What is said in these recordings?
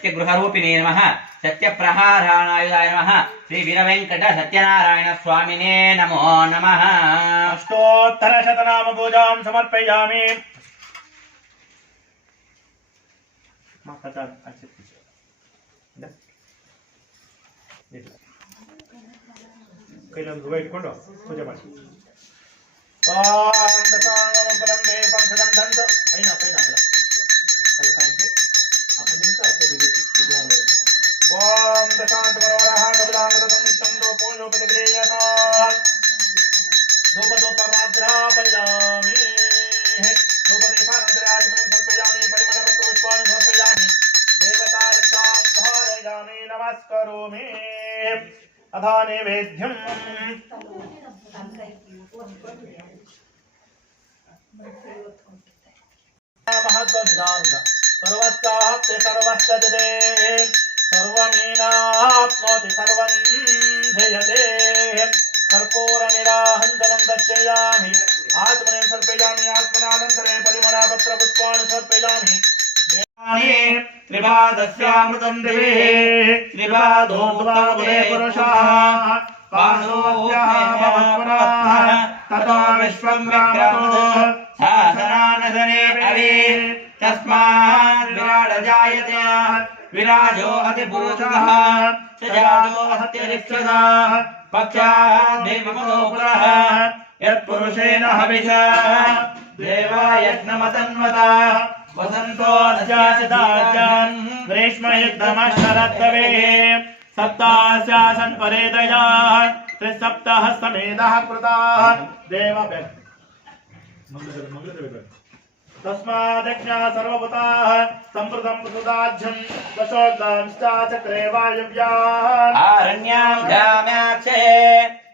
सत्यगृहरूपिणे नमः सत्यप्रहाराणायुधाय नमः श्री वीरवेंकट सत्यनारायण स्वामिने नमो नमः। अष्टोत्तरशतनाम पूजां समर्पयामि। ಕೈಲೊಂದು ಹೂವು ಇಟ್ಕೊಂಡು ಪೂಜೆ ಮಾಡಿ. ಓಂ ದಶಾಂಗಮಪರಂ ದೇವಂ ಸದಂ ದಂತ ಐನ ಪೈನ ಅದರ ಅದು ಸಾಂಕಿ ಅಪನಿಂಕ ಅಷ್ಟೇ ಬಿಡಿಸಿ ವಿದ್ಯಾಲಯ. ಓಂ ದಶಾಂತವರಹ ಕಪಿಲಾಂಗದ ಸಂಮಿಷ್ಟಂ ದೋಪೋಜೋಪತಿಗ್ರೇಯತ ಧೂಪಧೂಪಮಾಗ್ರಾಪಯಾಮಿ ಧೂಪದೀಪಾನಂತರಾಚಮನಂ ಸಮರ್ಪಯಾಮಿ ಪರಿಮಳಪತ್ರ ಪುಷ್ಪಾಣಿ ಸಮರ್ಪಯಾಮಿ ದೇವತಾ ರಕ್ಷಾಂ ಧಾರಯಾಮಿ ನಮಸ್ಕರೋಮಿ अथा नैवेद्यम् महद्वनिदानन्द सर्वस्याप्ते सर्वस्तजते सर्वमीनाप्नोति सर्वं जयते कर्पूरनिराहन्दनं दर्शयामि आत्मने समर्पयामि आत्मनानन्तरे परिमळपत्रपुष्पाणि समर्पयामि त्रिपादस्यामृतं देवे त्रिपादोमुदे पुरुषः पादोऽभ्यामवत्पुरः ततो विश्वं विक्रमतो सहस्रानसने अवे तस्मात् विराड जायते विराजो अतिपुरुषः स जातो अत्यरिष्टः पक्षात् देवमतो पुरः यत्पुरुषेण हविषा देवायज्ञमतन्वता वसंतो नस्यासिताज्ञान ग्रीष्मयुद्धमशरद्दवे सप्तास्यासन् परेदया त्रिसप्ताह समेदः कृताः देवभ्यः तस्मादज्ञा सर्वभूताः सम्प्रतं सुदाज्यं दशोग्रांश्चाचक्रे वायव्याः आरण्यां ग्राम्याक्षे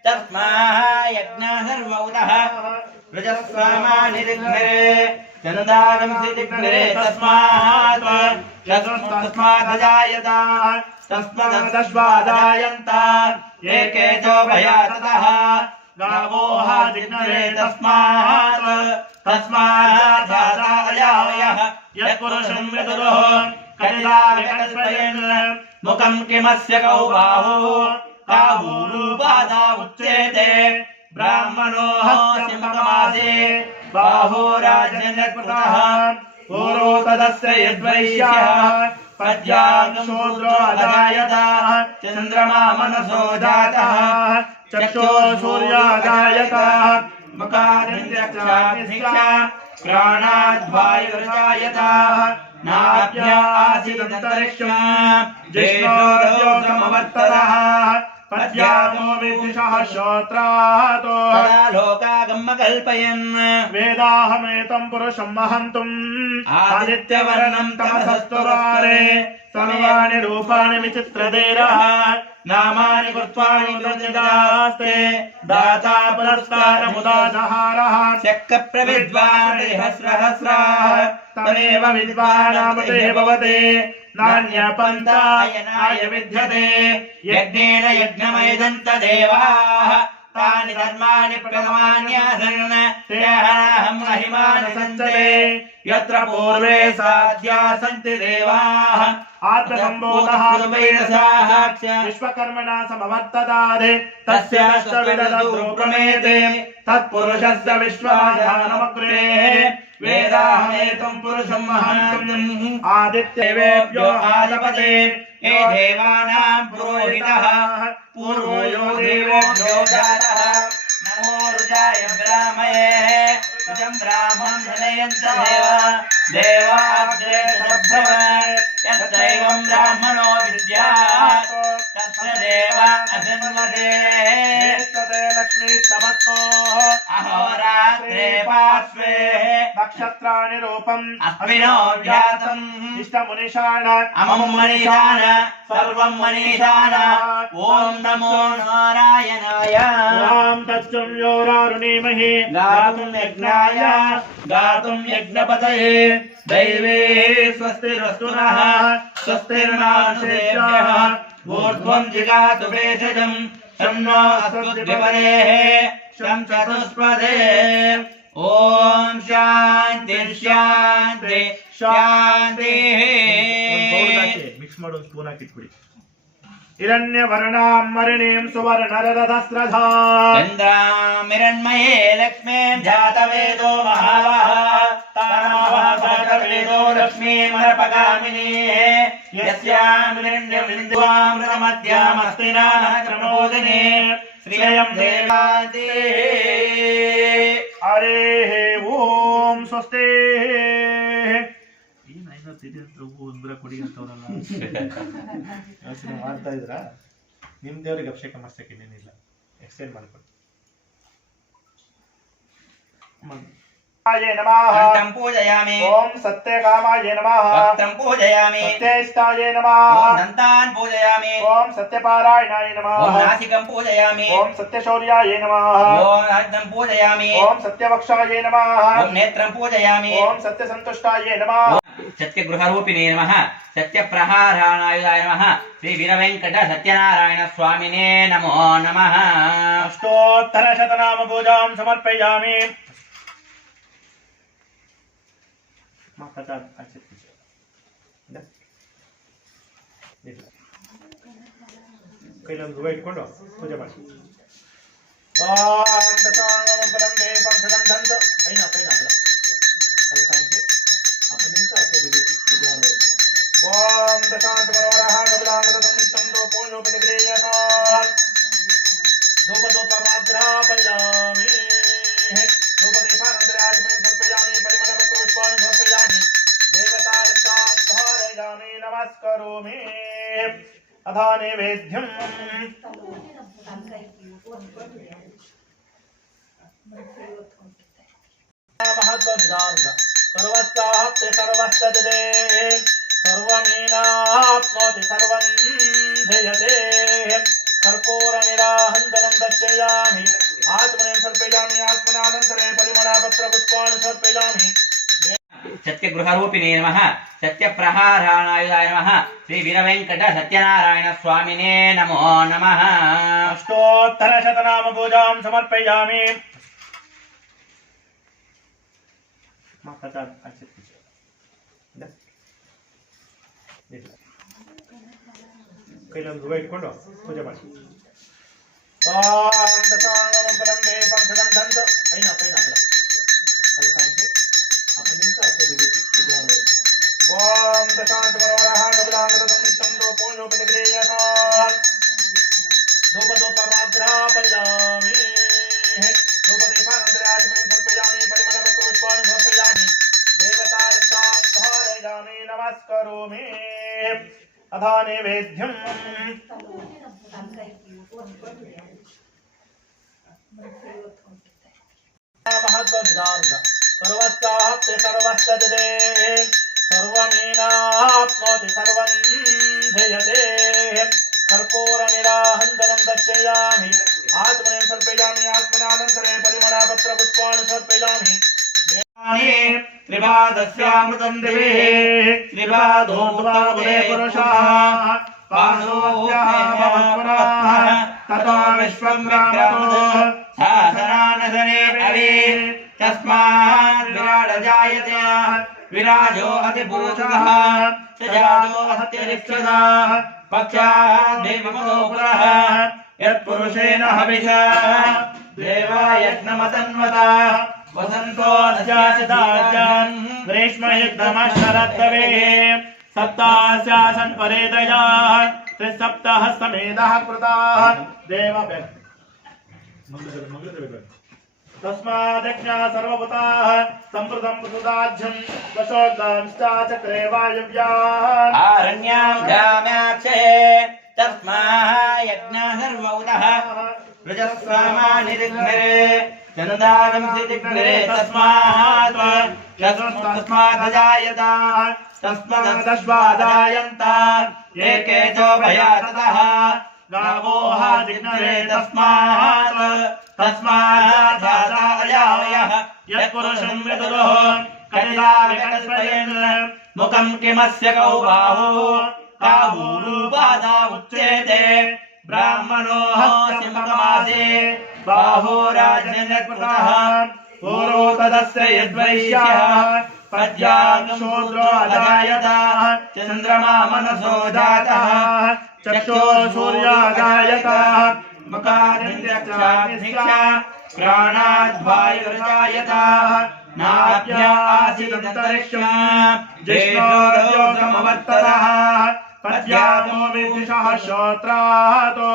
तस्मात् यज्ञा सर्वभूतः रजस्वामानिरिग्रे चंदागम सिद्धिग्रे तस्मात् जायता तस्मादश्वादायन्ता एके च भयाततः गावो हाजिग्रे तस्मात् जातायावयः यत्पुरुषं विदुरोः कलिला विकल्पयन् मुखं किमस्य कौ बाहो काबूरुपादा उच्यते ब्राह्मणो हस्यमुखमासे बाहो राजन्यकृतः पूर्वो तदस्य यद्वैश्यः पद्याग्शूद्रो अजायत चन्द्रमा मनसो जातः चक्षो सूर्याजायत मुखादिन्द्रियक्षाग्निश्च प्राणाद्वायुर्जायत नाभ्या आसीदन्तरिक्षं ज्येष्ठोर्योगमवर्ततः पद्यागो विदिशः श्रोत्रातो लोकागम कल्पयन् वेदाहमेतं पुरुषं महन्तुम् आदित्यवर्णं तमसस्तुरारे सर्वाणि रूपाणि विचित्रधीरः नामानि कृत्वाणि वृजिदास्ते दाता पुरस्कारमुदासहारः शक्कप्रविद्वान् सहस्रहस्राः तमेव विद्वानामते भवते नान्यपन्थायनाय विद्यते यज्ञेन यज्ञमयजन्त देवाः तानि धर्माणि प्रथमान्यासन् तेऽहं महिमानि सञ्चये यत्र पूर्वे साध्या सन्ति देवाः आत्मसम्बोधः विश्वकर्मणा समवर्ततादे तस्य अष्टविधरूपमेते तत्पुरुषस्य विश्वाधानमग्रेः वेदाहमेतं पुरुषं महन्तम् आदित्यवेभ्यो आलपते ये देवानां पुरोहितः पूर्वो यो देवोभ्यो जातः नमो रुजाय ब्राह्मये रुजं ब्राह्मं जनयन्त देवाग्रे तदभ्रवत् यत्रैवं ब्राह्मणो विद्यात् तस्य देव असन्वते लक्ष्मी तमत्तो अहोरात्रे पार्श्वे नक्षत्राणि रूपम् अभिनव्यातम् इष्टमुनिशान अमं मनीषान सर्वं मनीषान ॐ नमो नारायणाय ॐ तत्सं योरारुणीमहि गातुं यज्ञाय गातुं यज्ञपतये दैवे स्वस्तिरस्तु नः स्वस्तिर्नाशेभ्यः ऊर्ध्वं जिगातु भेषजं शं नो अस्मद्विपदेः शं चतुष्पदे ॐ शान्ति शान्ति शान्तिः ಮಿಕ್ಸ್ ಮಾಡಿ ಒಂದು ಸ್ಪೂನ್ ಹಾಕಿಟ್ಬಿಡಿ. ಹಿರಣ್ಯವರ್ಣಾಂ ಮರಿಣೀಂ ಸುವರ್ಣರದಸ್ರಧಾ ಚಂದ್ರಾಮಿರಣ್ಮಯೇ ಲಕ್ಷ್ಮೀ ಜಾತವೇದೋ ಮಹಾವಹ ತಾನಮಹಾವೇದೋ ಲಕ್ಷ್ಮೀ ಮರಪಗಾಮಿನಿ ಯಸ್ಯಾಮಿರಣ್ಯಮಿಂದುವಾಮೃತಮಧ್ಯಾಮಸ್ತಿ ನಾನಕ್ರಮೋದಿನಿ ಶ್ರೀಯಂ ದೇವಾದಿ. ಹರೇ ಓಂ ಸ್ವಸ್ತಿ. ಕೊಡಿ ಅಂತವ್ರಲ್ಲ ಯೋಚನೆ ಮಾಡ್ತಾ ಇದ್ರ ನಿಮ್ ದೇವ್ರಿಗೆ ಅಭಿಷೇಕ ಮಾಡ್ಸಕ್ಕೆ ಇನ್ನೇನಿಲ್ಲ, ಎಕ್ಸ್ಟೆಂಡ್ ಮಾಡ್ಕೊಡಿ. ಭಕ್ತಂ ಪೂಜಯಾಮಿ. ಓಂ ಸತ್ಯಕಾಮಾಯ ನಮಃ. ಭಕ್ತಂ ಪೂಜಯಾಮಿ. ಸತ್ಯೈಷ್ಟಾಯ ನಮಃ. ಓಂ ದಂತಾನ್ ಪೂಜಯಾಮಿ. ಓಂ ಸತ್ಯಪಾರಾಯಣಾಯ ನಮಃ. ಓಂ ನಾಸಿಕಂ ಪೂಜಯಾಮಿ. ಓಂ ಸತ್ಯಶೌರ್ಯಾಯ ನಮಃ. ಓಂ ನಾಸಿಕಂ ಪೂಜಯಾಮಿ. ಓಂ ಸತ್ಯವಕ್ಷಾಯ ನಮಃ. ಓಂ ನೇತ್ರಂ ಪೂಜಯಾಮಿ. ಓಂ ಸತ್ಯಸಂತುಷ್ಟಾಯ ನಮಃ. ಸತ್ಯಗೃಹರೂಪಿಣೇ ನಮಃ. ಸತ್ಯಪ್ರಹಾರಾಣಾಯ ನಮಃ. ಶ್ರೀ ವೀರವೆಂಕಟ ಸತ್ಯನಾರಾಯಣ ಸ್ವಾಮಿನೇ ನಮೋ ನಮಃ. ಅಷ್ಟೋತ್ತರ ಶತನಾಮ ಪೂಜಾಂ ಸಮರ್ಪಯಾಮಿ. ಕೈಲೊಂದು ಹೂವು ಇಟ್ಕೊಂಡು ಪೂಜೆ ಮಾಡಿ. ಓಂ ದಶಾಂತ ಮನೋರಹ ಕಪಿಲಾಂಗದ ಸಂಯುಕ್ತಂ ದೋಪೋಜೋಪತಿಗ್ರೇಯತಾ ಧೂಪಧೂಪಮಾಗ್ರಾಪಯಾಮಿ. ಧೂಪದೀಪಾನಂತರಾಚಮನಂ ಸಮರ್ಪಯಾಮಿ. ಪರಿಮಳಪತ್ರಪುಷ್ಪಾಣಿ ಸಮರ್ಪಯಾಮಿ. ದೇವತಾರಕ್ಷಾಂ ಧಾರಯಾಮಿ. ನಮಸ್ಕರೋಮಿ. ಅಧಾ ನೈವೇದ್ಯಂ. ಮಹದ್ವನಿದಾನಂದ ಸರ್ವಸ್ಯಾಪ್ತಿ ಸರ್ವಸ್ಯದಿದೆ ಸರ್ವಮೇನಾಪ್ನೋತಿ ಸರ್ವಂ ಧ್ಯೇಯತೆ. ಕರ್ಪೂರ ನಿರಾಹಂತರಂ ದರ್ಶಯಾಮಿ. ಆತ್ಮನೇಂ ಸಮರ್ಪಯಾಮಿ. ಆತ್ಮನಾನಂತರೇ ಪರಿಮಳಪತ್ರಪುಷ್ಪಾಣಿ ಸಮರ್ಪಯಾಮಿ. ಸತ್ಯಗೃಹರೂಪಿಣೇ ನಮಃ. ಸತ್ಯಪ್ರಹಾರಾಣಾಯ ನಮಃ. ಶ್ರೀ ವೀರವೆಂಕಟ ಸತ್ಯನಾರಾಯಣ ಸ್ವಾಮಿನೇ ನಮೋ ನಮಃ. ಅಷ್ಟೋತ್ತರ ಶತನಾಮ ಪೂಜಾಂ ಸಮರ್ಪಯಾಮಿ. ಕೈಲೊಂದು ಹೂವು ಇಟ್ಕೊಂಡು ಪೂಜೆ ಮಾಡಿ. ಓಂ ದಶಾಂತ ಮನೋರಹ ಕಪಿಲಾಂಗದ ಸಂಯುಕ್ತಂ ದೋಪೋಜೋಪತಿಗ್ರೇಯತಾ ಧೂಪಧೂಪಮಾಗ್ರಾಪಯಾಮಿ. ಧೂಪದೀಪಾನಂತರಾಚಮನಂ ಸಮರ್ಪಯಾಮಿ. ಪರಿಮಳಪತ್ರಪುಷ್ಪಾಣಿ ಸಮರ್ಪಯಾಮಿ. ದೇವತಾರಕ್ಷಾಂ ಧಾರಯಾಮಿ. ನಮಸ್ಕರೋಮಿ. ಅಧಾ ನೈವೇದ್ಯಂ. ಮಹದ್ವನಿದಾನಂದ ಸರ್ವಸ್ಯಾಪ್ತಿ ಸರ್ವಸ್ಯದಿದೆ ಸರ್ವಮೇನಾಪ್ನೋತಿ ಸರ್ವಂ ಧ್ಯೇಯತೆ. ಕರ್ಪೂರ ನಿರಾಹಂತರಂ ದರ್ಶಯಾಮಿ. ಆತ್ಮನೇಂ ಸಮರ್ಪಯಾಮಿ. ಆತ್ಮನಾನಂತರೇ ಪರಿಮಳಪತ್ರಪುಷ್ಪಾಣಿ ಸಮರ್ಪಯಾಮಿ. ತ್ರಿಪಾದಸ್ಯಾಮೃತಂ ದಿವೇ ತ್ರಿಪಾದೋಪುರೇ ಪುರುಷಃ ಪಾದೋಭ್ಯಾಮವತ್ಪುರಃ ತಥೋ ವಿಶ್ವಂ ವಿಕ್ರಮಃ ಶಾಸನಾನಸನೆ ಅವೇ ತಸ್ಮಾತ್ ವಿರಾಡ ಜಾಯತೆ ವಿರಾಜೋ ಅತಿಪುರುಷಃ ಸಜಾತೋ ಅತ್ಯರಿಕ್ಷತಃ ಪಕ್ಷಾತ್ ದೇವಮದೋ ಪುರಃ ಯತ್ಪುರುಷೇಣ ಹವಿಷಾ ದೇವಾಯಜ್ಞಮತನ್ವತಾ ವಸಂತೋ ನಸ್ಯಾಸಿತಾಜ್ಞಾನ್ ಗ್ರೀಷ್ಮಯುಗ್ಧಮಶರದ್ಧವೇ ಸಪ್ತಾಸ್ಯಾಸನ್ ಪರೇದಯಾ ತ್ರಿಸಪ್ತಃ ಸಮೇಧಃ ಕೃತಾಃ ದೇವ ತಸ್ಮಾದಜ್ಞ ಸರ್ವಭೂತಾಃ ಸಂಪ್ರದಂ ಸುದಾಜ್ಯಂ ದಶೋಗ್ಧಾಂಶ್ಚಾಚಕ್ರೆ ವಾಯವ್ಯಾನ್ ಆರಣ್ಯಾಂ ಗ್ರಾಮ್ಯಾಕ್ಷೇ ತಸ್ಮಾ ಯಜ್ಞ ಸರ್ವಭೂತಃ ರಜಸ್ವಾಮಾನಿರಿಗ್ರೆ ಚಂದಾಗಂ ಸಿದಿಗ್ರೆ ತಸ್ಮಾತ್ ತಸ್ಮಾದಜಾಯತ ತಸ್ಮಾದಶ್ವಾದಾಯಂತ ಏಕೆ ಚೋಭಯಾತತಃ गावो हाजिग्नरे तस्मात् तस्मादादायावयः यत्पुरुषं विदुरुः कलिला विकल्पयन् मुखं किमस्य कौ बाहु काहूरूपादा उच्येते ब्राह्मणो हस्य मुखमासे बाहो राजन्यकृतः पूर्वो तदस्य यद्वैश्यः पद्यां शूद्रो अजायत चन्द्रमा मनसो जातः चक्षुः सूर्याजायत मुखादिन्द्रियश्च प्राणाद्वायुर्जायत नाभ्या आसीदन्तरिक्षम् ज्येष्ठोऽवर्ततः पद्यामो विद्विषः श्रोत्रातो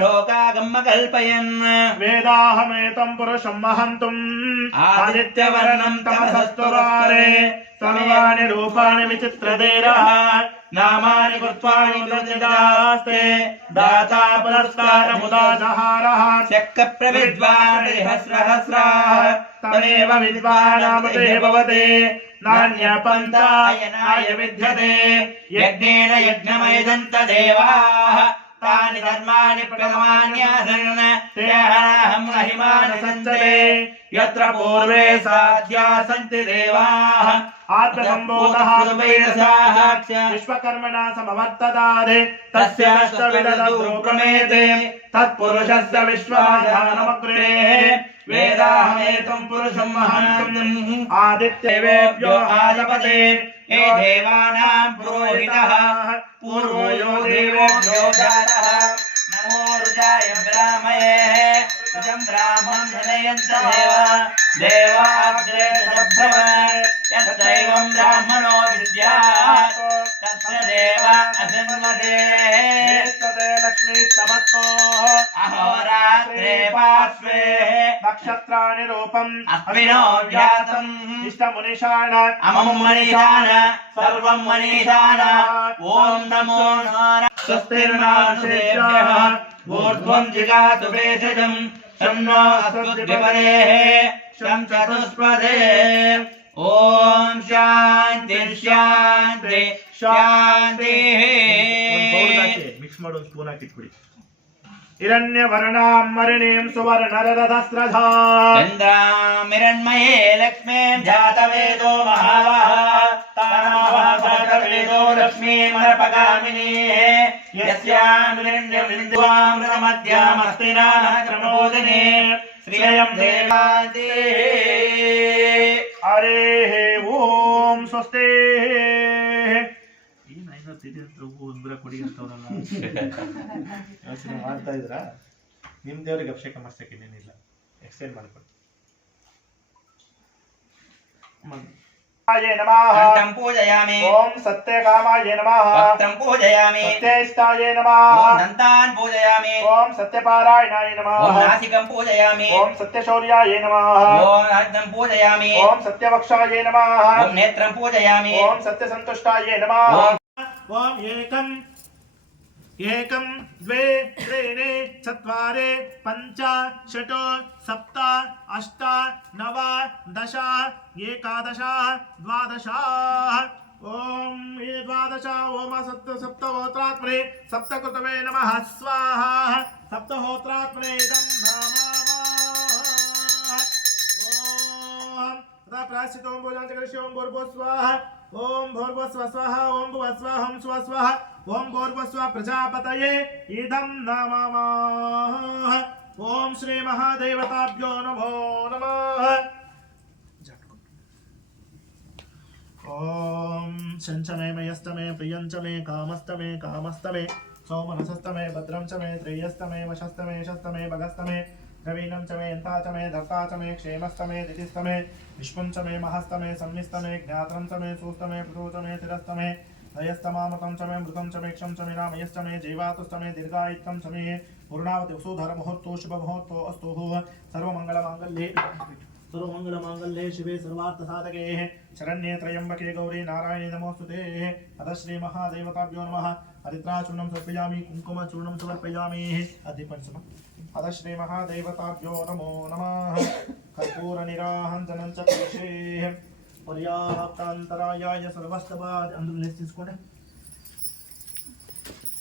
लोकागम कल्पयन् वेदाहमेतं पुरुषं महन्तुम् आदित्यवर्णं तमसस्तुरारे सर्वाणि रूपाणि विचित्रधीरः नामानि कृत्वा निदास्ते दाता पुरस्कारमुदासहारः शक्कप्रविद्वान् सहस्रहस्राः तमेव विद्वानामते भवते नान्यपन्थायनाय विद्यते यज्ञेन यज्ञमयजन्त देवाः तानि धर्माणि प्रथमान्यासन् तेऽहं महिमानि सञ्चये यत्र पूर्वे साध्या सन्ति देवाः आत्मसम्भूतः विश्वकर्मणा समवर्ततादे तस्य अष्टविधरूपमेते तत्पुरुषस्य विश्वाधानमग्रे वेदाहमेतं पुरुषं महन्तम् आदित्यवेभ्यो आदपते हे देवानां पुरोहितः पूर्वो यो देवोऽभ्यो जातः नमो रुचाय ब्राह्मये रुचं ब्राह्मं जनयन्त देवाग्रे तदभ्रव यत्रैवं ब्राह्मणो विद्यात् तस्य देव असन्वते लक्ष्मी समत्तो अहोरात्रे पार्श्वे नक्षत्राणि रूपम् अस्मिनो व्यातम् इष्टमुनिशान अमं मनीषान सर्वं मनीषान ॐ नमो नारायणाय स्वस्तिर्नामसेभ्यः ऊर्ध्वं जिगातु भेषजं शं नो अस्मद्विपदेः शं चतुष्पदे ॐ शान्ति शान्ति शान्तिः ಮಿಕ್ಸ್ ಮಾಡಿ ಒಂದು ಸ್ಪೂನ್ ಹಾಕಿಟ್ಬಿಡಿ ಹಿರಣ್ಯವರ್ಣಾಂ ಮರಿಣೀಂ ಸುವರ್ಣರದಸ್ರಧಾ ಚಂದ್ರಾಮಿರಣ್ಮಯೇ ಲಕ್ಷ್ಮೀಂ ಜಾತವೇದೋ ಮಹಾವಹ ತಾನಮವಃ ಜಾತವೇದೋ ಲಕ್ಷ್ಮೀಮರ್ಪಗಾಮಿನೀ ಯಸ್ಯಾನುಲಿನ್ಯಮಿಂದ್ವಾಮೃತಮಧ್ಯಾಮಸ್ತಿ ನಾನಕ್ರಮೋದಿನಿ ಶ್ರಿಯಂ ದೇವಾಂತಿ ಹರೇಃ ಓಂ ಸ್ವಸ್ತಿ ಕೊಡಿ ಅಂತವ್ರಲ್ಲ ಯೋಚನೆ ಮಾಡ್ತಾ ಇದ್ರ ನಿಮ್ ದೇವ್ರಿಗೆ ಅಭಿಷೇಕ ಮಾಡ್ಸಕ್ಕೆ ಏನಿಲ್ಲ ಎಕ್ಸ್ಟೆಂಡ್ ಮಾಡ್ಕೊಂಡು घण्टं पूजयामि ओम सत्यकामाय नमः भक्तं पूजयामि सत्येष्टाय नमः ओम दन्तान् पूजयामि ओम सत्यपारायणाय नमः ओम नासिकं पूजयामि ओम सत्यशौर्याय नमः ओम हस्तं पूजयामि ओम सत्यवक्षाय नमः ओम नेत्रं पूजयामि ओम सत्यसन्तुष्टाय नमः ओम एकं द्वे त्रीणि चत्वारि पञ्च षट् सप्त अष्ट नव दश एकादश द्वादश ओम ये द्वादश ओम सप्तहोत्रात्मने सप्तकृतवे नमः स्वाहा सप्तहोत्रात्मने इदं नमः ओम तथा प्रायश्चितो भोजनांतकर्ष्य ओम भूर्भुवः स्वाहा ओम भूर्भुवः स्वाहा ओम भुवः स्वाहा ओम स्वः स्वाहा ओम भूर्भुवः प्रजापतये इदं नमः ओम श्री महादेवताभ्यो नमो नमः ओम शंचमे मयस्तमे प्रियंचमे कामस्तमे कामस्तमे सौमनसस्तमे भद्रं च मे त्रेयस्तमे वशस्तमे शस्तमे भगस्तमे द्रवीणं च मे यन्ता च मे धर्ता च मे क्षेमस्तमे दितिस्तमे विश्वं च मे महस्तमे संनिस्तमे ज्ञात्रं च मे सुस्तमे पृथो च मे तिरस्तमे दयस्तमामतं च मे मृतं च मे क्षं च मे नामयश्च मे जीवातुस्तमे दीर्घायुक्तं च मे पूर्णावति वसुधर मुहूर्तो शुभ मुहूर्तो अस्तु सर्वमंगलमांगल्ये शिवे सर्वार्थसाधके शरण्ये त्र्यंबके गौरी नारायणे नमोस्तुते अतः श्री महादेवताभ्यो नमः हरिद्राचूर्णं समर्पयामि कुंकुमचूर्णं समर्पयामि अतः श्री महादेवताभ्यो नमो नमः कर्पूरनिराहंतनं च केशे पर्याप्तान्तरायाय सर्वस्तवाद अंदर తీసుకోండి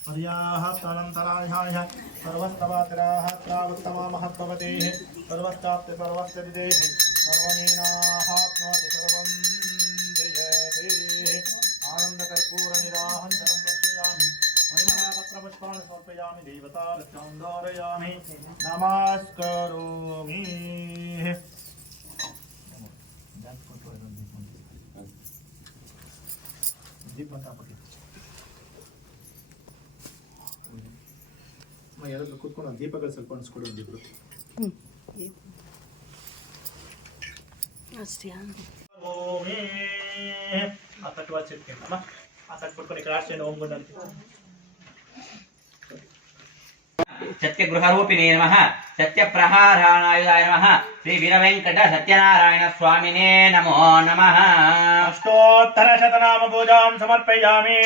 पर्याप्तान्तरायाय सर्वस्तवातिराः त्रावत्तमा महद्भवते सर्वश्चाप्ति सर्वस्यदिते सर्वमेनाहाप्नोति सर्वं जयते आनन्दकर्पूरनिराहंतनं दर्शयामि परिमलपत्रपुष्पाणि समर्पयामि देवतालक्ष्यं धारयामि नमस्करोमि ದೀಪ ತಾಪಕ್ಕೆ ಯಾರಾದ್ರೂ ಕೂತ್ಕೊಂಡು ದೀಪಗಳು ಸ್ವಲ್ಪ ಅನ್ಸ್ಕೊಡು ಒಂದಿಬ್ರು ಓಮೇ ಆ ತಟ್ಟುವ ಚಿಟ್ಕೆ ಅಮ್ಮ ಆ ತಟ್ಟು ಪಡ್ಕೊಂಡು ఇక్కడ ఆర్చండి ఓం గుండండి सत्यगृहरूपिणे नमः सत्यप्रहाराणायुधाय नमः श्री वीरवेंकट सत्यनारायण स्वामिने नमो नमः अष्टोत्तर शतनाम पूजां समर्पयामि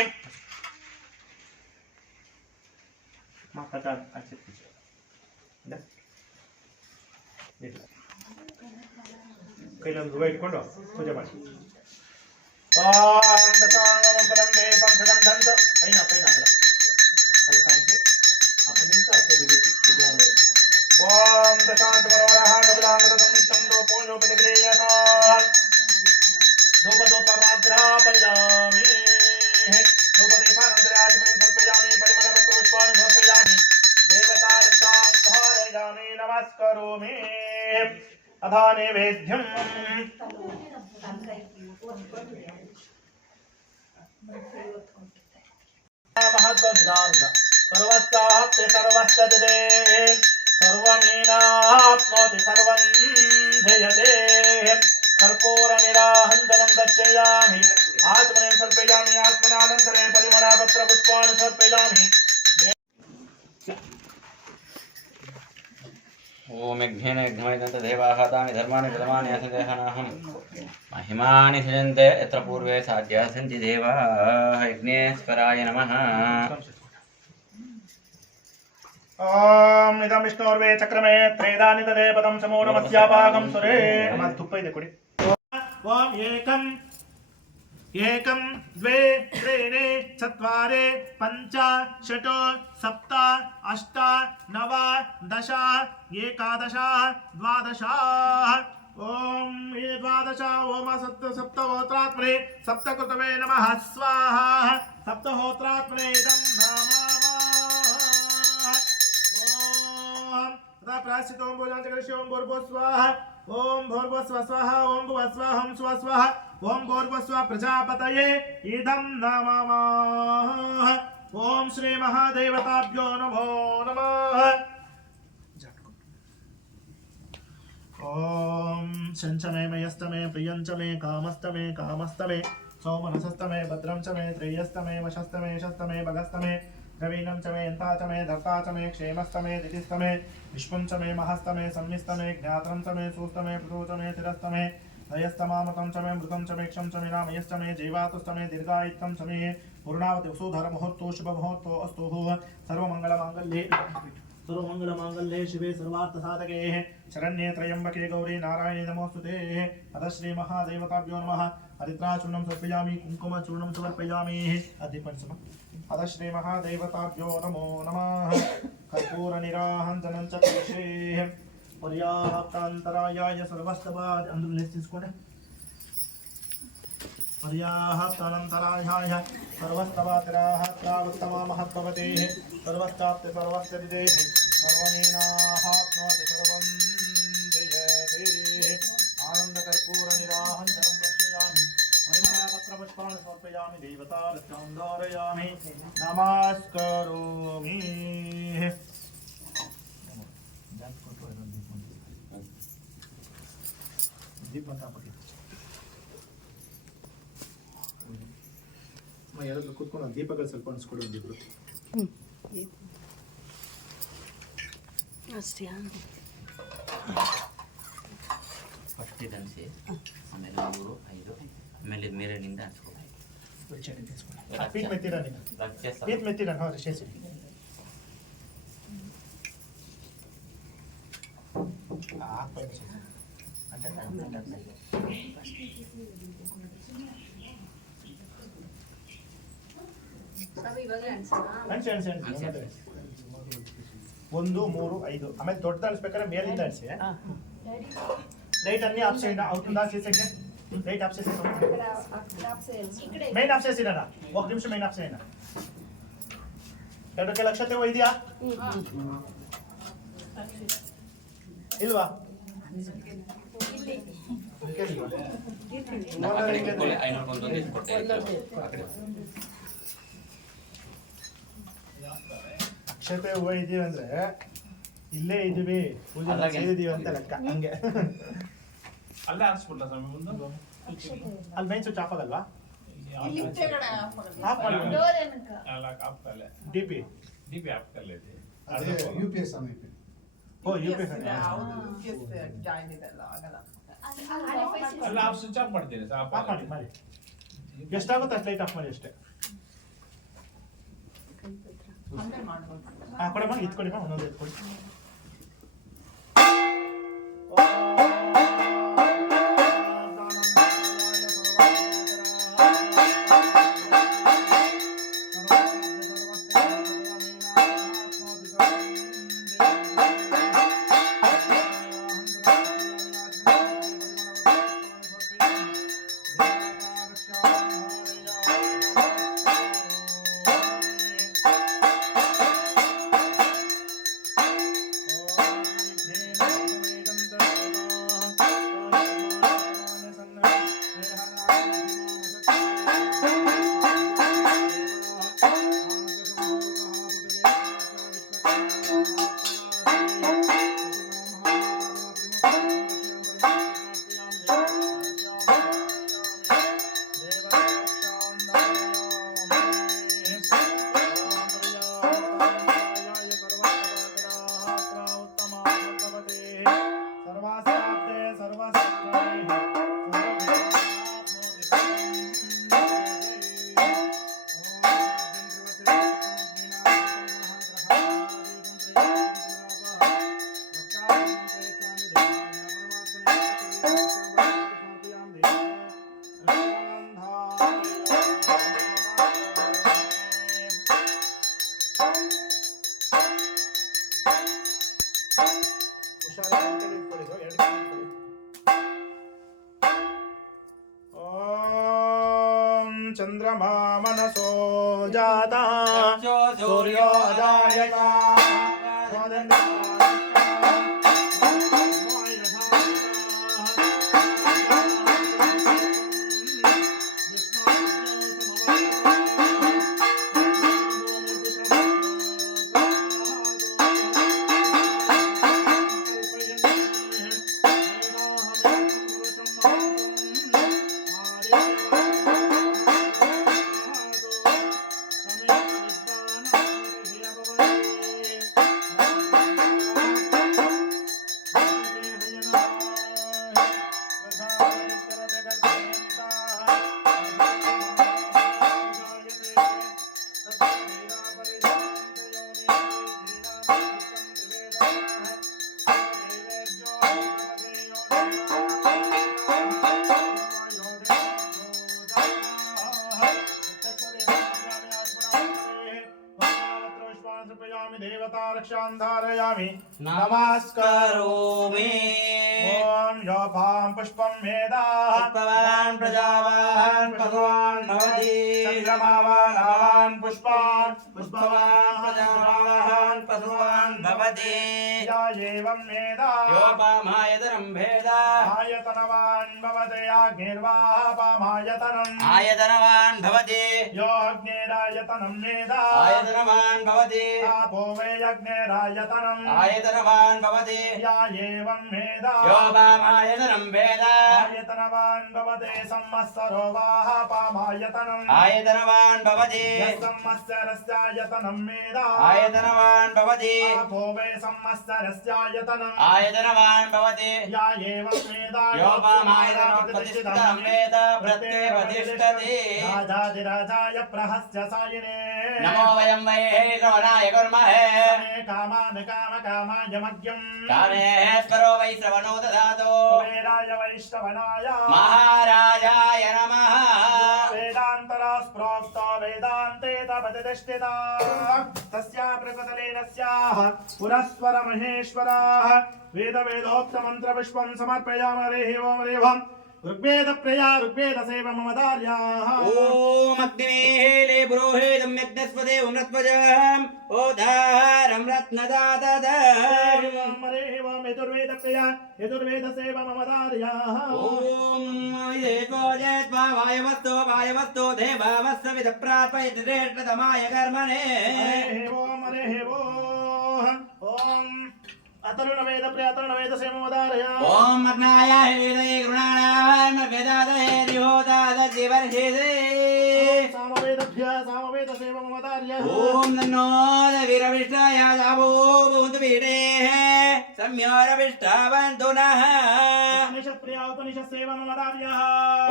माता ಕೈಲೊಂದು ಹೂವು ಇಟ್ಕೊಂಡು ಪೂಜೆ ಮಾಡಿ ಓಂ ದಶಾಂಗಮಕಲಂ ವೇಪಂ ಸದಂ ದಂತ ಪೈನ ಪೈನ ಅದರ ಅದು ಸಾಂತಿ आपण लिंक आहे ते विद्यालय ओम दशांत वरवरः कपिलांगद संमिष्टं दोपोजोपतिग्रेयता दोपदोपमाग्रा पयामि दोपदीपानन्तराजमें सर्पयामि परिमलपत्रपुष्पाणि समर्पयामि देवतारक्षां धारयामि नमस्करोमि अथा नैवेद्यम् महद्वनिदानः सर्वस्याप्ते सर्वस्य सर्वमेनाप्नोति सर्वं जयते कर्पूरनिराहञ्जनं दर्शयामि आत्मने सर्पयामि आत्मनानन्तरे परिमलपत्रपुष्पाणि समर्पयामि ओम यज्ञेन यज्ञमयन्त देवाः तानि धर्माणि प्रथमानि असंदेहनाहं महिमानि सृजन्ते यत्र पूर्वे साध्याः सन्ति देवाः यज्ञेश्वराय नमः ओम इदं विष्णोर्वे चक्रमे त्रेदानि तदे पदं समो नमस्यापागं सुरे अमल तुप्प इदे कोडि ओम एकं द्वे त्रीणि चत्वारि पञ्च षट् सप्त अष्ट नव दश एकादश द्वादश ओम ये द्वादश ओम सप्तहोत्रात्मने सप्तकृतवे नमः स्वाहा सप्तहोत्रात्मने इदं नाम प्राश्चित ओम भोजांचकर्षि ओम भूर्भुवः स्वाहा ओम भूर्भुवः स्वाहा ओम भुवः स्वाहा ओम स्वः स्वाहा ओम भूर्भुवः स्वाहा प्रजापतये इदं नमः ओम श्री महादेवताभ्यो नमो नमः ओम शंचमे मयस्तमे प्रियंचमे कामस्तमे कामस्तमे सौमनसस्तमे भद्रं च मे त्रेयस्तमे वशस्तमे शस्तमे भगस्तमे द्रवीणं च मे यन्ता च मे धर्ता च मे क्षेमस्तमे दितिस्तमे विश्वं च मे महस्तमे संमिस्तमे ज्ञात्रं च मे सूस्तमे प्रतो च मे तिरस्तमे हयस्तमामकं च मे मृतं च मे क्षं च मे नामयश्च मे जीवातुस्तमे दीर्घायुक्तं च मे पूर्णावति वसुधर मुहूर्तो शुभ मुहूर्तो अस्तु सर्वमंगलमांगल्ये शिवे सर्वार्थसाधके शरण्ये त्र्यंबके गौरी नारायणे नमोस्तुते अथ श्री महादेवताभ्यो नमः हरिद्राचूर्णं समर्पयामि कुंकुमचूर्णं समर्पयामि अथ श्री महादेवताभ्यो नमो नमः कर्पूरनिराहञ्जनं च कलशे पर्याप्तान्तरायाय सर्वस्तवाद अंदर తీసుకోండి पर्याप्तान्तरायाय सर्वस्तवातिराः त्रावत्तमा महद्भवते सर्वश्चाप्ते सर्वस्य दिदेः सर्वमेनाहाप्नोति सर्वं जयते आनन्दकर्पूरनिराहञ्जनं दर्शयामि परिमलपत्रपुष्पाणि समर्पयामि देवतारक्षां धारयामि नमस्करोमि दीप तापके ಯಾರಾದ್ರೂ ಕೂತ್ಕೊಂಡು ದೀಪಗಳು ಸ್ವಲ್ಪ ಅನ್ಸ್ಕೊಡು ಒಂದಿಬ್ರು ಫಸ್ಟ್ ಇದನ್ಸಿ ಆಮೇಲೆ 3 5 ಆಮೇಲೆ ಮೇಲಿನಿಂದ ಹಚ್ಕೊಬೇಕು ಪೀಟ್ ಮೆತ್ತೀರಾ ನೀನು ಪೀಟ್ ಮೆತ್ತೀರಾ ಹೌದು ಶೇಷಿ ಒಂದು 3 5 ಆಮೇಲೆ ದೊಡ್ಡದ ಅನ್ಸ್ಬೇಕಾದ್ರೆ ಮೇಲಿಂದ ಅನ್ಸಿ ಲೈಟ್ ಅన్ని ಆಫ್ ಸೈಡ್ అవుతుందా చేసేకి ಲೈಟ್ ಆಫ್ చేసేసి ಮೇನ್ ಆಫ್ చేసినా ఒక నిమిషం ಮೇನ್ ಆಫ್ చేయినా ಎರಡಕ್ಕೆ ಲಕ್ಷತೆ ಇದೆಯಾ ಇಲ್ವಾ ನಾವು ಆ ಕಡೆ ಕಿತ್ಕೊಳ್ಳಿ, 500 ಒಂದೊಂದು ಇಟ್ಕೊಟ್ಟೆ ಆ ಕಡೆ. ಅಕ್ಷತೆ ಹೂವು ಇದೀವಿ ಅಂದ್ರೆ ಇಲ್ಲೇ ಇದೀವಿ ಪೂಜೆ ಸೇರಿದೀವಿ ಅಂತ ಲೆಕ್ಕ ಹಂಗೆ. ಅಲ್ಲೇ ಹಾಕ್ಸ್ಬಿಟ್ಟ ಸ್ವಾಮಿ ಮುಂದೆ ಅಲ್ಲಿ ಮೈನ್ ಸ್ವಿಚ್ ಆಫ್ ಆಗಲ್ವಾ? ಡಿಪಿ ಡಿಪಿ ಹಾಕ್ತಲ್ಲ ಇದೆ UPS ಓ UPS ಅಲ್ಲ ಆಫ್ ಸ್ವಿಚ್ ಆಫ್ ಮಾಡ್ತೀನಿ ಆಫ್ ಮಾಡಿ ಮಾಡಿ ಎಷ್ಟಾಗುತ್ತೆ ಅಷ್ಟು ಲೈಟ್ ಆಫ್ ಮಾಡಿ ಅಷ್ಟೇ. ಕೊಡಮ್ಮ ಇತ್ಕೊಡಿ ಒಂದೊಂದು ಎತ್ಕೊಡಿ. चंद्रमा मनसो जाता सूर्योदयता देवता रक्षां धारयामि नमस्करोमि। ओम योपां पुष्पं वेदा पुष्पवान् प्रजावान् पशुवान् भवति। चन्द्रमावान् पुष्पान् पुष्पवान् प्रजावान् पशुवान् भवति। या एवं वेदा योपामायतनं भेद आयतनवान् भवति अग्निर्वापामायतनम् आयतनवान् भवति। यो अग्निरायतनं वेदा आयतनवान् भवति। आपो वै अग्निरायतनम् आयतनवान् भवति। या एवं वेदा योपामायतनं भेद आयतनवान् भवति संवत्सरो वापामायतनम् आयतनवान् भवति। संवत्सरस्यायतनं वेदा आयतनवान् भवति। आपो वै संवत्सरस्यायतनम् आयतनवान् भवति। या एवं वेदा योपामायतनोत्पतिष्ठितं वेद प्रत्येवतिष्ठति। राजाधिराजाय प्रहस्य सायिने नमो वयं वै श्रवणाय कुर्महे। कामान् कामकामाय मध्यम् कामेश्वरो वै श्रवणो ददातु। वेदाय वैश्रवणाय महाराजाय नमः। वेदान्तरास् प्रोक्तो वेदान्ते तपतिष्ठिता तस्या प्रकृतलेन स्याः पुरस्वर महेश्वराः वेद वेदोक्त मंत्र पुष्पं समर्पयामि हरिः ओम हरिः ऋग्वेद प्रिया ऋग्वेद सेव मम दार्याः ओम अग्निहेले पुरोहितं यज्ञस्पदे उन्नत्वजम् ओधारं रत्नदातद हरिः ओम यजुर्वेद प्रिया यजुर्वेद सेवा ममदार्याः ओम येको जेत्वा वायवस्तो देवावस्य विद प्रापयित्रेष्टतमाय कर्मणे हरे ओम अतरुणवेद प्रिया अतरुणवेद सेवा ममदार्याः ओम मग्नाय हृदये गृणानाम वेदादये दिहोदादजिवर्षेदे सामवेद सेवा ममदार्याः ओम नन्नो वीरविष्टाय जावो भूतपीठे सम्योरविष्टावन्तु नः उपनिषत् प्रिया उपनिषत् सेवा ममदार्याः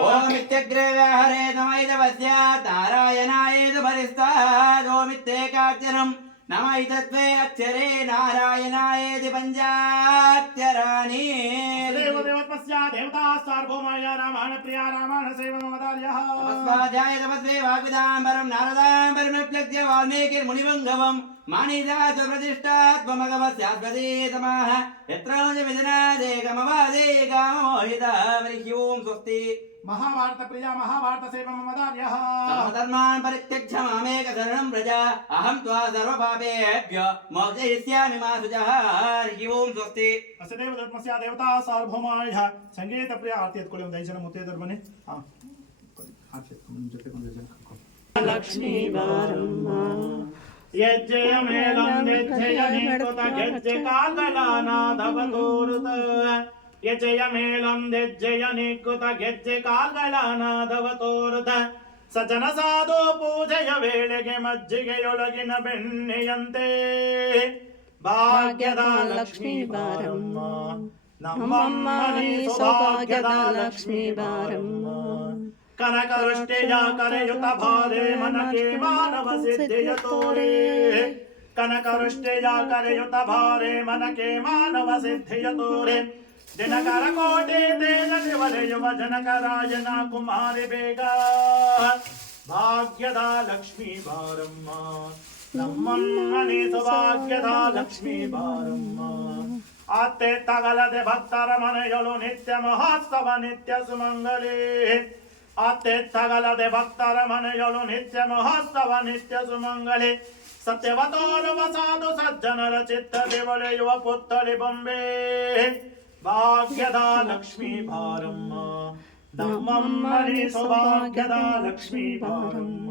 ओम इत्यग्रे हरे नमैदवस्य नारायणायेतु परिस्ताद् ओम इत्येकाक्षरम् नमैतद्वे अक्षरे नारायणायेति पञ्चाक्षराणि देवदेवत्मस्य देवता सार्वभौमाय रामायण प्रिया रामायण सेवा ममदार्याः अस्वाध्याय तपस्वे वाग्विदाम्बरं नारदाम्बरमप्लक्ष्य वाल्मीकिर्मुनिवङ्गवम् माणिदास प्रतिष्ठात्ममगमस्याद्वदेतमः यत्र विदनादेकमवादेकामोहिता हरिः ओं स्वस्ति महाभारत प्रिया महाभारत सेवा ममदार्याः सर्वधर्मान् परित्यज्य मामेक शरणं व्रज अहं त्वा सर्वपापेभ्यो मोक्षयिष्यामि मा शुचः हरिः ओं स्वस्ति अस्य देवदत्मस्य देवता सार्वभौमाय संगीत प्रिया आरती एत्ಕೊಳ್ಳಿ ಒಂದು 5 ಜನ ಮುತ್ತೈದೆಯರು ಬನ್ನಿ ಆರತಿ ಎತ್ಕೊಂಡು ಜೊತೆ ಒಂದು ಜನ ಕರ್ಕೊಂಡು लक्ष्मी बारम्म यज्जय मेलं निज्जय निकुत ಗೆಜ್ಜೆ ಕಾಲ್ಗಳಾನಾದವತೋರುತ ಯಜಯ ಮೇಲಂ ನಿಜ್ಜಯ ನಿಕುತ ಗೆಜ್ಜೆ ಕಾಲ್ಗಳಾನಾದವತೋರುತ ಸಜನ ಸಾಧು ಪೂಜೆಯ ವೇಳೆಗೆ ಮಜ್ಜಿಗೆಯೊಳಗಿನ ಬೆಣ್ಣೆಯಂತೆ ಭಾಗ್ಯದ ಲಕ್ಷ್ಮೀ ಬಾರಮ್ಮ ನಮ್ಮಮ್ಮ ನೀ ಸೌಭಾಗ್ಯದ ಲಕ್ಷ್ಮೀ ಬಾರಮ್ಮ ಕನಕವೃಷ್ಟಿಯ ಕರೆಯುತ್ತ ಬಾರೆ ಮನಕ್ಕೆ ಮಾನವ ಸಿದ್ಧಿಯ ತೋರೆ ಕನಕವೃಷ್ಟಿಯ ಕರೆಯುತ್ತ ಬಾರೆ ಮನಕ್ಕೆ ಮಾನವ ಸಿದ್ಧಿಯ ತೋರೆ ಜನಕರ ಕೋಟೆ ತೇಜಸಿ ವಲಯುವ ಜನಕರಾಜನ ಕುಮಾರಿ ಬೇಗ ಭಾಗ್ಯದ ಲಕ್ಷ್ಮೀ ಬಾರಮ್ಮ ನಮ್ಮಮ್ಮನೆ ಸೌಭಾಗ್ಯದ ಲಕ್ಷ್ಮೀ ಬಾರಮ್ಮ ಅತ್ತೆ ತಗಲದೆ ಭಕ್ತರ ಮನೆಗಳು ನಿತ್ಯ ಮಹೋತ್ಸವ ನಿತ್ಯ ಸುಮಂಗಲೇ ಅತ್ತೆ ತಗಲದೆ ಭಕ್ತರ ಮನೆಗಳು ನಿತ್ಯ ಮಹೋತ್ಸವ ನಿತ್ಯ ಸುಮಂಗಲೇ ಸತ್ಯವ ತೋರುವ ಸಾಧು ಸಜ್ಜನರ ಚಿತ್ತದಿ ಒಳೆಯುವ ಪುತ್ತಳಿ ಬೊಂಬೆ ಭಾಗ್ಯದ ಲಕ್ಷ್ಮೀ ಬಾರಮ್ಮ ನಮ್ಮಮ್ಮನೆ ಸೌಭಾಗ್ಯದ ಲಕ್ಷ್ಮೀ ಬಾರಮ್ಮ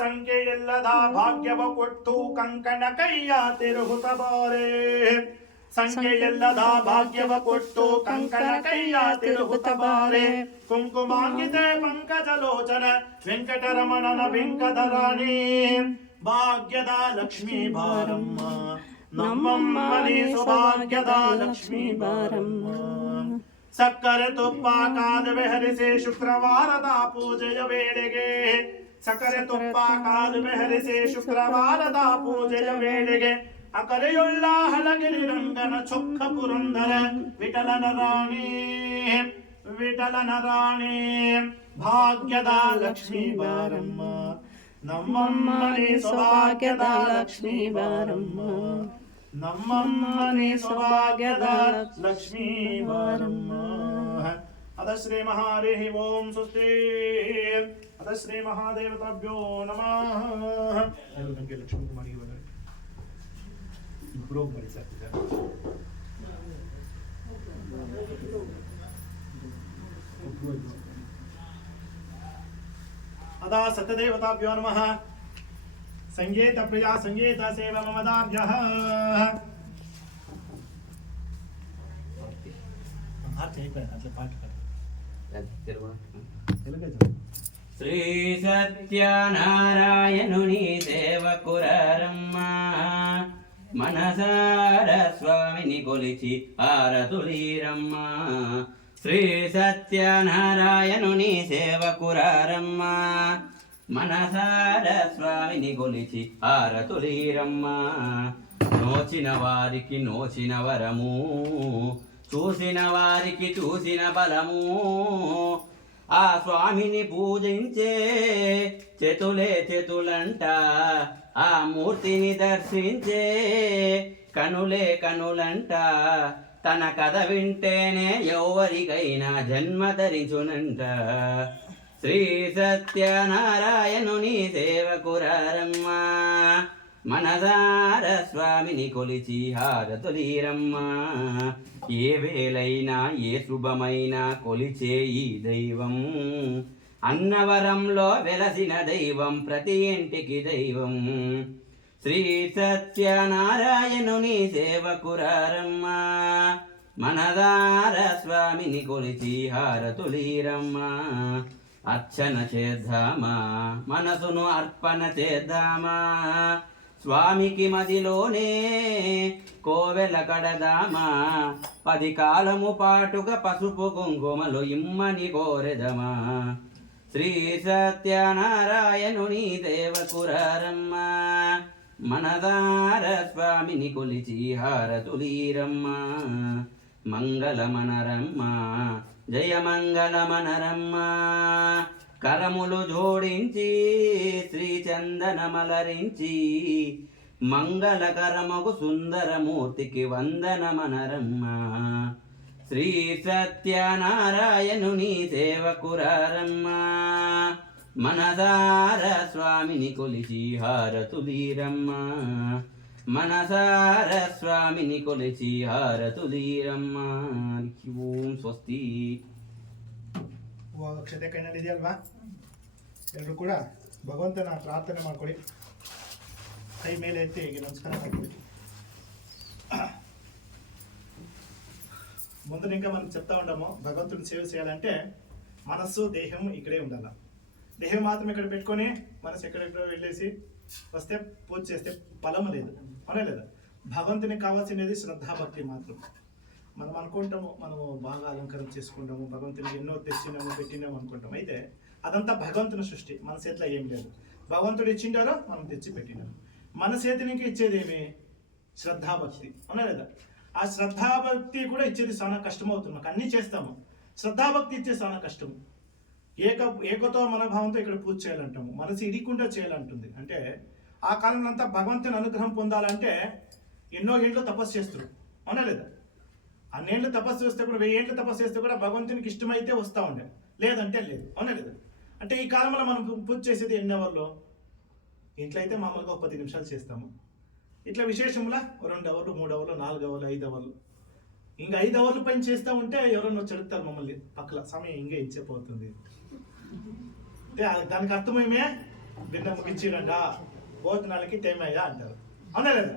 ಸಂಖ್ಯೆಯಿಲ್ಲದ ಭಾಗ್ಯವ ಕೊಟ್ಟು ಕಂಕಣ ಕೈಯ ತಿರುಗುತ್ತ ಬಾರೆ ಸಂಖ್ಯೆಯಿಲ್ಲದ ಭಾಗ್ಯವ ಕೊಟ್ಟು ಕಂಕಣ ಕೈಯ ತಿರುಗುತ್ತ ಬಾರೆ ಕುಂಕುಮಾಂಗಿತೆ ಪಂಕಜಲೋಚನ ವೆಂಕಟರಮಣನ ಬಿಂಕದ ರಾಣಿ ಭಾಗ್ಯದ ಲಕ್ಷ್ಮೀ ಬಾರಮ್ಮ ನಮ್ಮಮ್ಮನೆ ಸೌಭಾಗ್ಯದ ಲಕ್ಷ್ಮೀ ಬಾರಮ್ಮ ಸಕ್ಕರೆ ತುಪ್ಪ ಕಾಲುವೆ ಹರಿಸಿ ಶುಕ್ರವಾರದ ಪೂಜೆಯ ವೇಳೆಗೆ ಸಕ್ಕರೆ ತುಪ್ಪ ಕಾಲುವೆ ಹರಿಸಿ ಶುಕ್ರವಾರದ ಪೂಜೆಯ ವೇಳೆಗೆ ಅಕರೆಯುಳ್ಳ ಹಲಗಿರಿ ರಂಗನ ಚೊಕ್ಕ ಪುರಂದರ ವಿಠಲನ ರಾಣಿ ಭಾಗ್ಯದ ಲಕ್ಷ್ಮೀ ಬಾರಮ್ಮ ನಮ್ಮಮ್ಮನೆ ಸೌಭಾಗ್ಯದ ಲಕ್ಷ್ಮೀ ಬಾರಮ್ಮ ನಮ್ಮಮ್ಮನೆ ಸೌಭಾಗ್ಯದ ಲಕ್ಷ್ಮೀ ಬಾರಮ್ಮ ಅದ ಶ್ರೀ ಮಹಾರಿ ಓಂ ಸ್ವಸ್ತಿ ಅದ ಶ್ರೀ ಮಹಾದೇವತಾಭ್ಯೋ ನಮಃ ಲಕ್ಷ್ಮೀ ಕುಮಾರಿ ಇಂಪ್ರೂವ್ ಮಾಡಿ ಸರ್ अदा सत्यदेवताभ्यो नमः संगीत प्रिया संगीत सेवा ममदार्यः శ్రీ సత్యనారాయణుని సేవకురమ్మ మనసార స్వామిని కొలిచి ఆరతులీరమ్మ శ్రీ సత్యనారాయణుని సేవకురమ్మ మనసార స్వామిని కొలిచి ఆరతులీరమ్మ నోచిన వారికి నోచిన వరము చూసిన వారికి చూసిన బలము ఆ స్వామిని పూజించే చేతులే చేతులంట ఆ మూర్తిని దర్శించే కనులే కనులంట తన కథ వింటేనే ఎవరికైనా జన్మ ధరించునంట శ్రీ సత్యనారాయణుని సేవకురమ్మ మనసార స్వామిని కొలిచి హారతులీరమ్మా ఏ వేళైనా ఏ శుభమైనా కొలిచే ఈ దైవం అన్నవరంలో వెలసిన దైవం ప్రతి ఇంటికి దైవం శ్రీ సత్యనారాయణుని సేవకురారమ్మా మనదార స్వామిని కొలిచి హారతులీరమ్మా అర్చన చేద్దామా మనసును అర్పణ చేద్దామా స్వామికి మదిలోనే కోవెల కడదామా 10 కాలము పాటుగా పసుపు కుంకుమలు ఇమ్మని కోరెదమా శ్రీ సత్యనారాయణుని దేవకురారమ్మా మనదార స్వామిని కొలిచి హారతులీరమ్మా మంగళమనరమ్మా జయ మంగళమనరమ్మా కరములు జోడించి శ్రీ చందనమలరించి మంగళకరమగు సుందరమూర్తికి వందనమనరమ్మా శ్రీ సత్యనారాయణుని సేవకురారమ్మా మనసార స్వామిని కొలిచి హారతులీరమ్మా మనసార స్వామిని కొలిచి హారతులీరమ్మా ಓಂ ಸ್ವಸ್ತಿ. ಅಕ್ಷತೆ ಕೈನಲ್ಲಿ ಇದೆಯಲ್ವಾ, ಎಲ್ಲರೂ ಕೂಡ ಭಗವಂತನ ಪ್ರಾರ್ಥನೆ ಮಾಡ್ಕೊಳ್ಳಿ. ಕೈ ಮೇಲೆ ಎತ್ತಿ ಹೀಗೆ ನಮಸ್ಕಾರ ಮಾಡ್ಕೊಳ್ಳಿ. ముందు ఇంకా మనం చెప్తా ఉంటాము, భగవంతుని సేవ చేయాలంటే మనస్సు దేహం ఇక్కడే ఉండాల. దేహం మాత్రం ఇక్కడ పెట్టుకొని మనసు ఎక్కడెక్కడో వెళ్ళేసి వస్తే పూజ చేస్తే ఫలం లేదు, అవునా లేదా? భగవంతునికి కావాల్సినది శ్రద్ధాభక్తి మాత్రం. మనం అనుకుంటాము మనము బాగా అలంకరణ చేసుకుంటాము, భగవంతునికి ఎన్నో తెచ్చినాము పెట్టినాము అనుకుంటాము. అయితే అదంతా భగవంతుని సృష్టి, మన చేతిలో ఏం లేదు. భగవంతుడు ఇచ్చిండారో మనం తెచ్చి పెట్టినాము. మన చేతికి ఇచ్చేదేమి? శ్రద్ధాభక్తి, అవునా లేదా? ఆ శ్రద్ధాభక్తి కూడా ఇచ్చేది చాలా కష్టమవుతుంది. మాకు అన్నీ చేస్తాము, శ్రద్ధాభక్తి ఇచ్చే చాలా కష్టము. ఏకతో మనోభావంతో ఇక్కడ పూజ చేయాలంటాము, మనసు ఇడికుండా చేయాలంటుంది. అంటే ఆ కాలంలో అంతా భగవంతుని అనుగ్రహం పొందాలంటే ఎన్నో ఏళ్ళు తపస్సు చేస్తారు, అవునా లేదా? అన్నేళ్ళు తపస్సు చేస్తే కూడా 1000 ఏళ్ళు తపస్సు చేస్తే కూడా భగవంతునికి ఇష్టమైతే వస్తూ ఉండే, లేదంటే లేదు, అవునా లేదా? అంటే ఈ కాలంలో మనం పూజ చేసేది ఎన్ని అవర్లో? ఇంట్లో అయితే మామూలుగా 10 నిమిషాలు చేస్తాము. ఇట్లా విశేషంలా 2 అవర్లు 3 అవర్లు 4 అవర్లు 5 అవర్లు, ఇంకా 5 అవర్లు పైన చేస్తూ ఉంటే ఎవరన్నా చెడుతారు మమ్మల్ని పక్కల, సమయం ఇంకా ఇచ్చేపోతుంది అంటే దానికి అర్థమేమే, భిన్న ముగించిరండా భోజనాలకి టైం అయ్యా అంటారు, అవునా లేదా?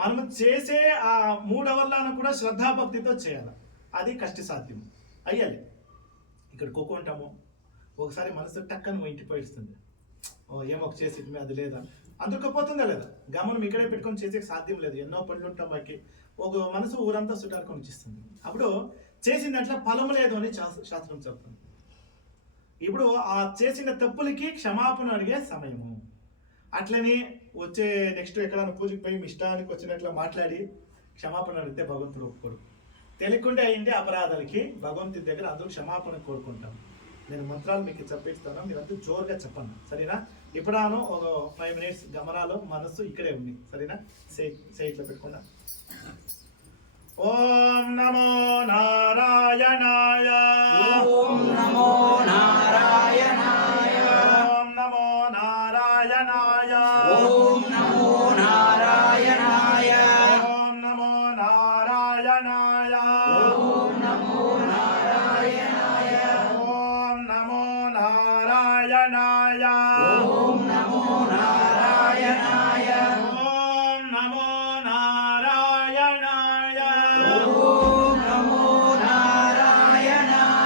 మనం చేసే ఆ 3 అవర్లను కూడా శ్రద్ధాభక్తితో చేయాలి, అది కష్టసాధ్యం అయ్యాలి. ఇక్కడ కోకుంటాము, ఒకసారి మనసు టక్కన ఇంటిపోయిస్తుంది, ఏమో చేసి అది లేదా అందుకోపోతుందా లేదా? గమనం ఇక్కడే పెట్టుకొని చేసే సాధ్యం లేదు, ఎన్నో పనులు ఉంటాం. మాకి ఒక మనసు ఊరంతా సుటారుకొని ఇచ్చిస్తుంది. అప్పుడు చేసిన దాంట్లో ఫలం లేదు అని శాస్త్రం చెప్తుంది. ఇప్పుడు ఆ చేసిన తప్పులకి క్షమాపణ అడిగే సమయము. అట్లని వచ్చే నెక్స్ట్ ఎక్కడైనా పూజకి పోయి మీ ఇష్టానికి వచ్చినట్లు మాట్లాడి క్షమాపణ అడిగితే భగవంతుడు ఒప్పుకోడు. తెలియకుండా అయింటే అపరాధాలకి భగవంతుడి దగ్గర అందరూ క్షమాపణ కోరుకుంటాం. నేను మంత్రాలు మీకు చెప్పిస్తాను, మీరంతా జోరుగా చెప్పండి, సరేనా? ఇప్పుడాను ఒక 5 మినిట్స్ గమనాలు మనస్సు ఇక్కడే ఉంది, సరేనా? సైట్లో పెట్టుకున్నా. ఓం నమో నారాయణాయ, ఓం నమో నారాయణాయ, ఓం నమో నారాయణాయ, ఓం నమో నారాయణాయ, ఓం నమో నారాయణాయ, ఓం నమో నారాయణాయ, ఓం నమో నారాయణాయ, ఓం నమో నారాయణాయ, ఓం నమో నారాయణాయ, ఓం నమో నారాయణాయ.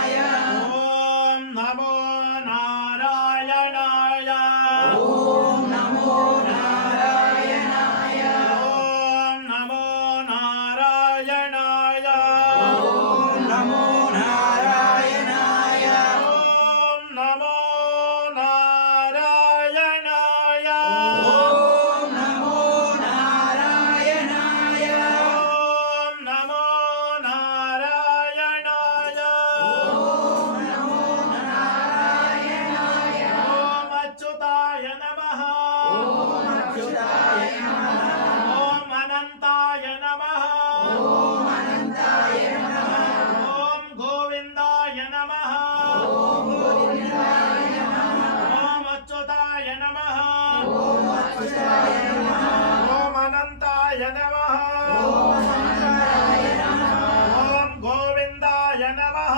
ఓం గోవిందాయ నమః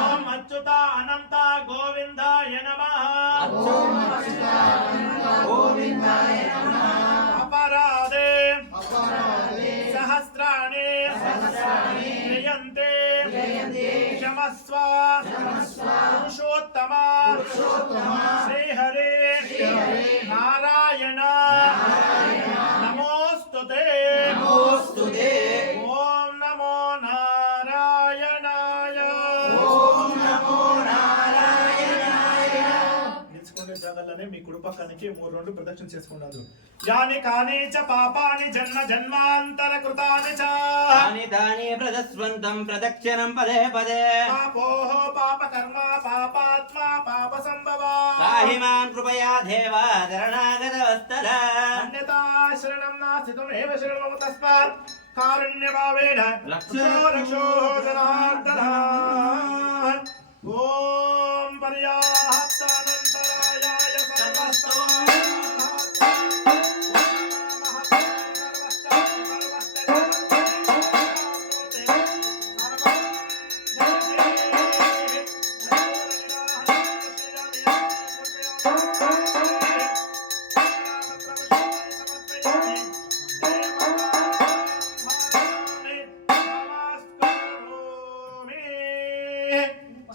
ఓం అచ్యుత అనంత గోవిందాయ నమః అపరాధే సహస్రాణి క్రియంతే క్షమస్వ పురుషోత్తమ శ్రీహరే నారాయణ నమోస్తుతే ఓం నమో నారాయణాయ నిలుచుకునే జాగాలోనే మీ కుడి పక్కనికి 3 ప్రదక్షిణ చేసుకున్నారు. యాని కాని చ పాపాని జన్మ జన్మాంతర కృతాని చ తాని తాని ప్రదస్వంతం ప్రదక్షిణం పదే పదే పాపోః పాప కర్మ పాపాత్మా పాప సంభవ తాహి మాం కృపయా దేవ శరణాగత వత్సల అన్యతా శరణం నాస్తి త్వమేవ శరణం తస్మాత్ కారుణ్యభావేన రక్షో రక్షో జనార్దన. ఓం పర్యాప్తానంతరాయాయ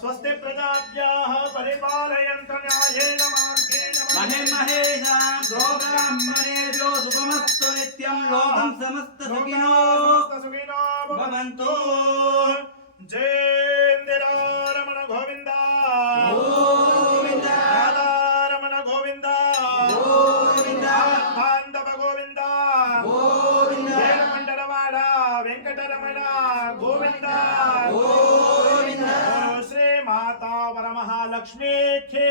స్వస్తి ప్రజాభ్యాః పరిపాలయంత న్యాయేన మార్గేణ మహిమహేషాం గోబ్రాహ్మణేభ్యో శుభమస్తు నిత్యం లోకం సమస్త సుఖినో సుఖినో భవంతు. జయేంద్రరమణ గోవింద గోవింద రాధారమణ గోవింద గోవింద బాంధవ గోవింద గోవింద వేలమండలవాడ వెంకటరమణ గోవింద గోవింద శ్రీ మాతా వరమహాలక్ష్మి కే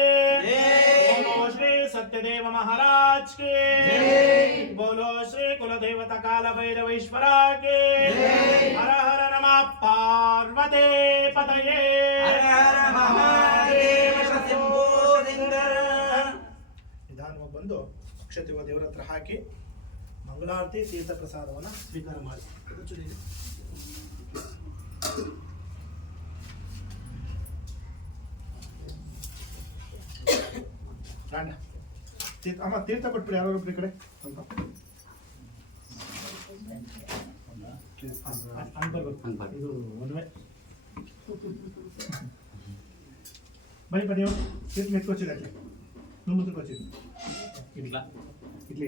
बोलो श्री सत्यदेव महाराज के बोलो श्री कुलदेवता काल भैरवेश्वरा के हर हर नमः पार्वती पतये హర హర మహాదేవ శంభో శంకర. ನಿಧಾನವಾಗಿ ಬಂದು ಅಕ್ಷತೆಯ ದೇವರ ಹತ್ರ ಹಾಕಿ ಮಂಗಳಾರತಿ ತೀರ್ಥ ಪ್ರಸಾದವನ್ನು ಸ್ವೀಕಾರ ಮಾಡಿ. ರಾಣ ಅಮ್ಮ ತೀರ್ಥ ಕೊಟ್ಬಿಡಿ ಯಾರೊಬ್ರು ಈ ಕಡೆ ಸ್ವಲ್ಪ ಇದು ಒಂದುವೆ ಬನ್ನಿ ಬನ್ನಿ ತೀರ್ಥ ಮೆತ್ಕೊಚ್ಚಿರಿ ಅಲ್ಲಿ ಮುಂದೆ ಕೊಚ್ಚಿರಿ ಇಲ್ಲ ಇಡ್ಲಿ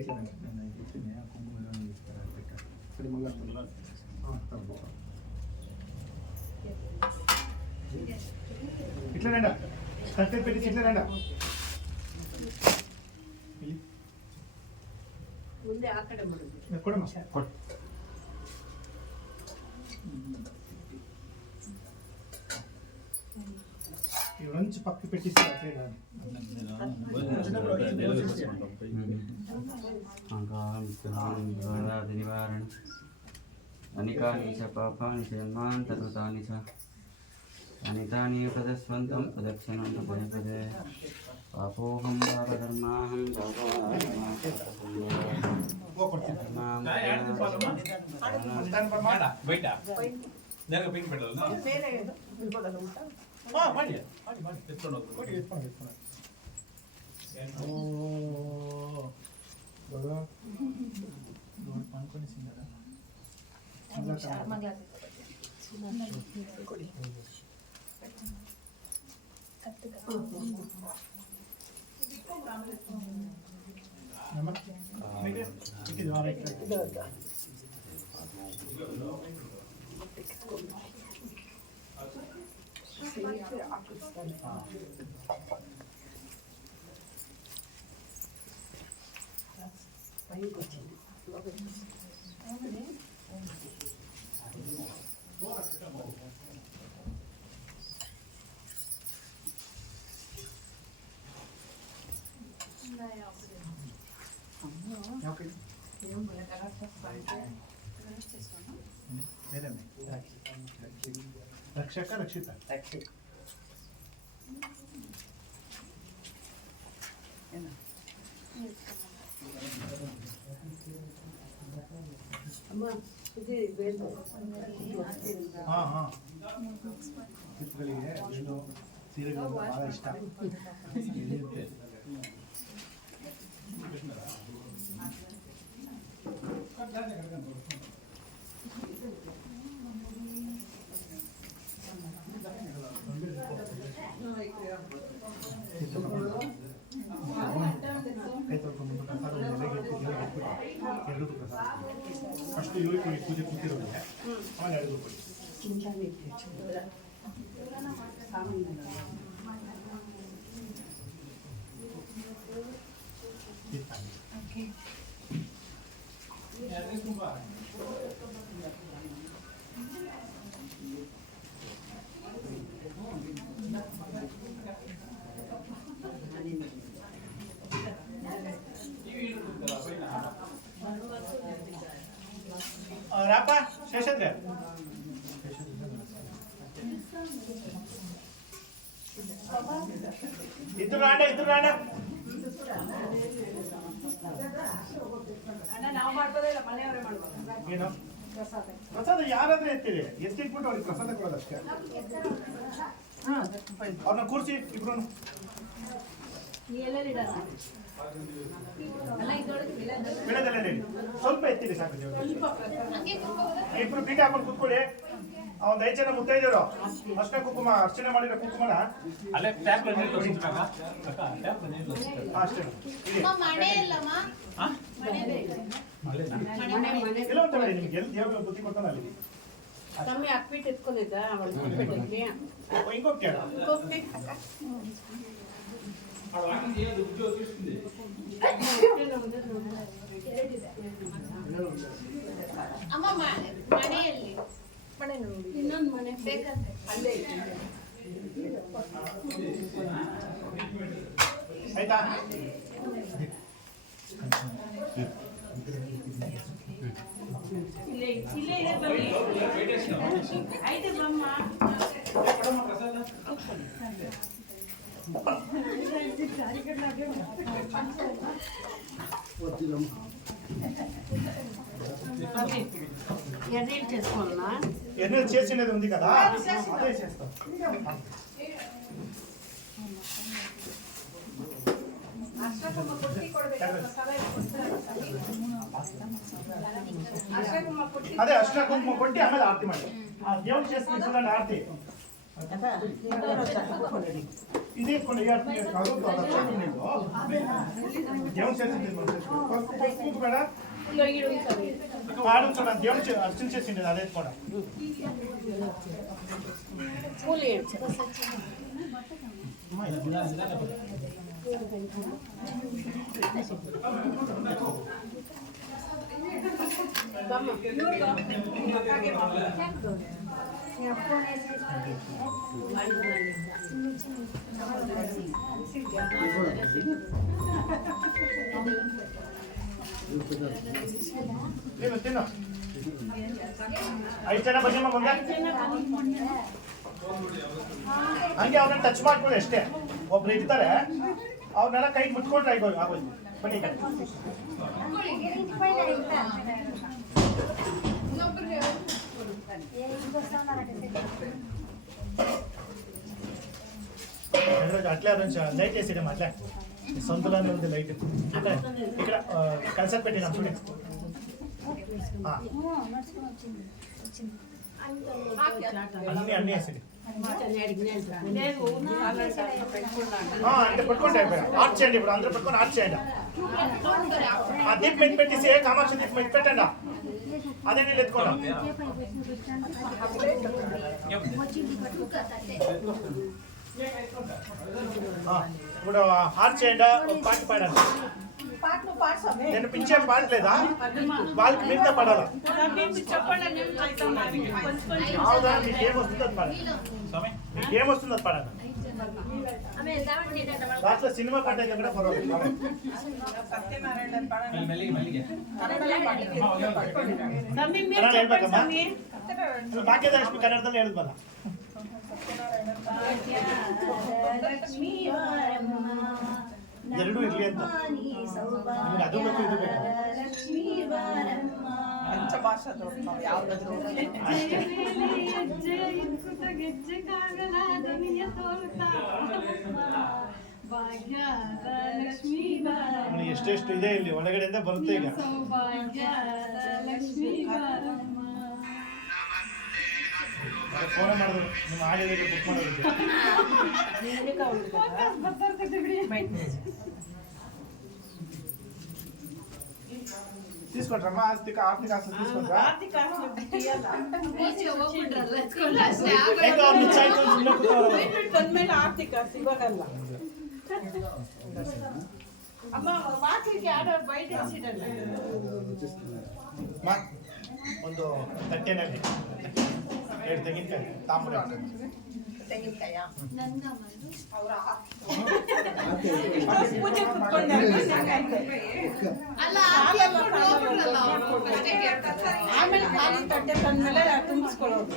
ఇట్లా రండా కట్టె పెట్టి ఇట్లా రండా ಮುಂದೆ ಆ ಕಡೆ ಮಾಡುದು ಕೊಡಮ್ಮ ఇవంచి పక్క పెట్టిస్తే అట్లే కాదు నివారణ అనికాని చ పాపాని చ జన్మాంతకృతాని చ అనితాని ప్రదస్వంతం ప్రదక్షిణం పదే పదే పాపోహం పాపధర్మాహం బయట నేరుగా పింక్ పెట్టాలి ಬೇರೆ ಇರ್ಬೋದಲ್ಲ ಊಟ ಮಾಡಿ తెచ్చుకోండి ఓ బాగా అనుకొని సిన్నదా రక్షక రక్షిత ಅಮ್ಮ ಇದು ಬೇಕು ಹಾಂ ಹಾಂ ಗಿಫ್ಟ್ಗಳಿಗೆ ಏನು ಸೀರೆಗಳು ಭಾಳ ಇಷ್ಟ ಇರುತ್ತೆ. ಕೈ ತೊಳ್ಕೊಂಡ್ಬಂದು ಪ್ರಸಾದ ಎಲ್ಲರಿಗೂ ಪ್ರಸಾದ ಫಸ್ಟ್ ಇವ್ರಿಗೆ ಕೊಡಿ, ಪೂಜೆ ಕೂತಿರೋರಿಗೆ ಆಮೇಲೆ ಎಲ್ಲರಿಗೂ ಕೊಡಿ. ರಾಪ ಶೇಷಾದ್ರೆ ಇದ್ರು ರಾಂಡ ನಾವು ಮಾಡ್ಬೋದೇ ಇಲ್ಲ ಮನೆಯವರೇ ಮಾಡ್ಬೋದು ಏನು ಪ್ರಸಾದ ಯಾರಾದ್ರೆ ಎತ್ತೀವಿ ಎತ್ತಿಟ್ಬಿಟ್ಟು ಅವ್ರಿಗೆ ಪ್ರಸಾದ ಕೊಡೋದಷ್ಟೇ. ಅವ್ರನ್ನ ಕೂರಿಸಿ ಇಬ್ರು ಬೆಳೆದಲ್ಲೇ ಸ್ವಲ್ಪ ಎತ್ತಿರಿ ಸಾಕು. ಇಬ್ರು ಪೀಠ ಹಾಕೊಂಡು ಕೂತ್ಕೊಳ್ಳಿ. ಒಂದು 5 ಜನ ಮುತ್ತೈದೆಯರು ಅರ್ಶಿನ ಕುಂಕುಮ ಅರ್ಚನೆ ಮಾಡಿರೋ ಕುಂಕುಮನ ಅಲ್ಲೇ ಟ್ಯಾಪ್ ಅಷ್ಟೇ ಎಲ್ಲ ಒಂದು ನಿಮ್ಗೆ ಎಲ್ಲಿ ದೇವ್ರ ಬುದ್ಧಿ ಕೊಡ್ತಾನೆ ಅಲ್ಲಿ ಕಮ್ಮಿ ಹಾಕ್ಬಿಟ್ಟು ಎತ್ಕೊಂಡಿದ್ದ ಅವಳಿಗೆ ಹಿಂಗೋಗ್ತೀಯ ಅಮ್ಮ ಮನೆಯಲ್ಲಿ ಇನ್ನೊಂದು ಮನೆ ಬೇಕಂತೆ ಅಲ್ಲೇ ಆಯ್ತಾ? ಇಲ್ಲೇ ಇದೆ ಬನ್ನಿ ಆಯ್ತು ಬಮ್ಮ ఎర్రలు చేసుకోవాలన్నా ఎన్నో చేసినది ఉంది కదా అదే చేస్తాం. అదే అర్శన కుంకుమ కొట్టి ఆమె ఆరతి ಮಾಡಿ దేవుడు చేస్తుంది చూడండి ఆరతి ఇది కొన్ని కాదు దేవుడు చేసింది ಬೇಡ వాడు చూడండి దేవుడు అర్చన చేసింది అదే కూడా ತಿನ್ನು 5 ಜನ ಬನ್ನಿ ಮುಂದೆ ಹಂಗೆ ಅವ್ರನ್ನ ಟಚ್ ಮಾಡ್ಕೊಳ್ಳಿ ಅಷ್ಟೇ. ಒಬ್ರು ಇರ್ತಾರೆ ಅವ್ರನ್ನೆಲ್ಲ ಕೈ ಮುಟ್ಕೊಂಡ್ರೆ ಆಗೋಯ್ತು. ಬನ್ನಿ అట్లే లైట్ వేసేయడం అట్లా సొంతలోనే ఉంది లైట్ ఇక్కడ కన్సల్ట్ పెట్టినాం చూడండి. అన్నీ వేసేది అంటే పట్టుకోండి ఆర్ట్ చేయండి. ఇప్పుడు అందరూ పట్టుకొని ఆర్ట్ చేయండి. ఆ దీప్ మెట్టి పెట్టేసి కామాక్షి దీప్ మెట్టి పెట్టండి. అదే నీళ్ళు ఎత్తుకోండి. ఇప్పుడు ఆర్ట్ చేయండి. పాట పాడండి. నేను పిలిచే పాట లేదా వాళ్ళకి మీతో పడాలా? అవుదా? మీకు ఏమొస్తుందో అది పాడండి. మీకు ఏమొస్తుందో అది పాడండి. దాంట్లో సినిమా పాట అయితే కూడా పర్వాలేదు. ಹೇಳ್ಬೇಕಮ್ಮ ಭಾಗ್ಯದಲಕ್ಷ್ಮಿ ಕನ್ನಡದಲ್ಲಿ ಹೇಳಿದ್ವಲ್ಲ. ಎರಡೂ ಇರ್ಲಿ ಅಂತ ನಿಮ್ಗೆ ಅದು ಬೇಕು ಇದು ಬೇಕು ಲಕ್ಷ್ಮೀ ಬಾರಮ್ಮ ಪಂಚಭಾಷಾದವ್ರು ನಾವು ಯಾವ್ದಾದ್ರು ಭಾಗ್ಯದ ಲಕ್ಷ್ಮೀ ನೋಡಿ ಎಷ್ಟೆಷ್ಟು ಇದೆ ಇಲ್ಲಿ ಒಳಗಡೆಯಿಂದ ಬರುತ್ತೆ ಈಗ ಸೌಭಾಗ್ಯದ ಲಕ್ಷ್ಮೀ ಬಾರಮ್ಮ. ಫೋನ್ ಮಾಡಿದ್ರು ನಿಮ್ಮ ಆಡಿಯೋಗೆ ಬುಕ್ ಮಾಡೋದಕ್ಕೆ తీసుకుంటారమ్మా ఆస్తిక ఆర్థిక ఆస్తి తీసుకుంటారా ಆರ್ಥಿಕ ಆಸ್ತಿ ಬಿಟ್ಟಿಯಲ್ಲ ఇంకా మిచ్చాయి కొంచెం కూర్చోవాలి ಬಂದ್ಮೇಲೆ ಆರ್ಥಿಕ ಸಿಗೋಗಲ್ಲ ಅಮ್ಮ ವಾಕಿಗೆ ಆಡೋ ಬಯಟ ಇಸಿಡಲ್ಲ ಮಾ ಒಂದು ತಟ್ಟೆನಲ್ಲಿ ಎರಡು ತೆಂಗಿನಕಾಯಿ ತಾಂಬೂಲ ತೆಂಗಿನಕಾಯ ಪೂಜೆ ಕುತ್ಕೊಂಡೆ ಆಮೇಲೆ ಖಾಲಿ ತಟ್ಟೆ ತಂದ್ಮೇಲೆ ತುಂಬಿಸ್ಕೊಳ್ಳೋದು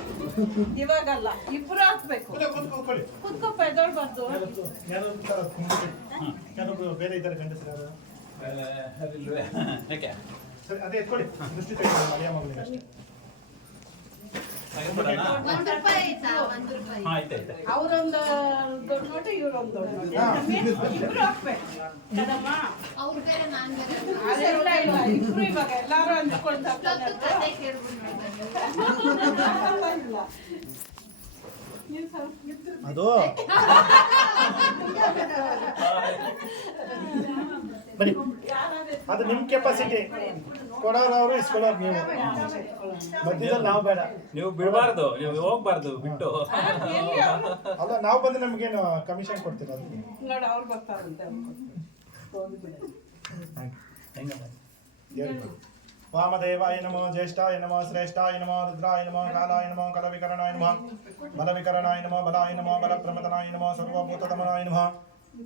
ಇವಾಗಲ್ಲ ಇಬ್ರು ಹಾಕ್ಬೇಕು ಕೂತ್ಕೊಳ್ಳಿ ಕುತ್ಕೊಪ್ಪ ಎದೊಳ್ಬಾರ್ದು ಯಾರೊಬ್ರು ಬೇರೆ ಇದ್ದಾರೆ ಗಂಡಸರು ಯಾರು ಯಾಕೆ ಸರಿ ಅದೇ ಎತ್ಕೊಳ್ಳಿ ದೃಷ್ಟಿ ತೆಗೆದು ಮರಿಯ ಮಗಳಿಗೆ ಅಷ್ಟೇ ಆಯ್ತಾಯ್ತು ಅವ್ರೊಂದು ದೊಡ್ಡ ನೋಟು ಇವ್ರೊಂದು ದೊಡ್ಡ ನೋಟು ಇಬ್ರು ಹಾಕ್ಬೇಕು ಕಣಮ್ಮ ಅದೆಲ್ಲ ಇಲ್ಲ ಇಬ್ರು ಇವಾಗ ಎಲ್ಲಾರು ಅಂದ್ಕೊಂಡು ಅದು ಬನ್ನಿ ಅದು ನಿಮ್ಮ ಕೆಪಾಸಿಟಿ ಕೊಡೋರು ಅವರು ಇಸ್ಕೊಳ್ಳೋರು ನೀವು ಮಧ್ಯದಲ್ಲಿ ನಾವು ಬೇಡ ನೀವು ಬಿಡಬಾರ್ದು ನೀವು ಹೋಗ್ಬಾರ್ದು ಬಿಟ್ಟು ಅಲ್ಲ ನಾವು ಬಂದ್ರೆ ನಮಗೇನು ಕಮಿಷನ್ ಕೊಡ್ತೀರ ಅದಕ್ಕೆ ನೋಡಿ ಅವ್ರು ಬರ್ತಾರಂತೆ ವಾಮದೇವಾಯ ನಮೋ ಜ್ಯೇಷ್ಠಾಯ ನಮೋ ಶ್ರೇಷ್ಠಾಯ ನಮೋ ರುದ್ರಾಯ ನಮೋ ಕಾಲಾಯ ನಮೋ ಕಲವಿಕರಣಾಯ ನಮಃ ಬಲವಿಕರಣಾಯ ನಮೋ ಬಲಾಯ ನಮೋ ಬಲಪ್ರಮದನಾಯ ನಮೋ ಸರ್ವಭೂತತಮನಾಯ ನಮಃ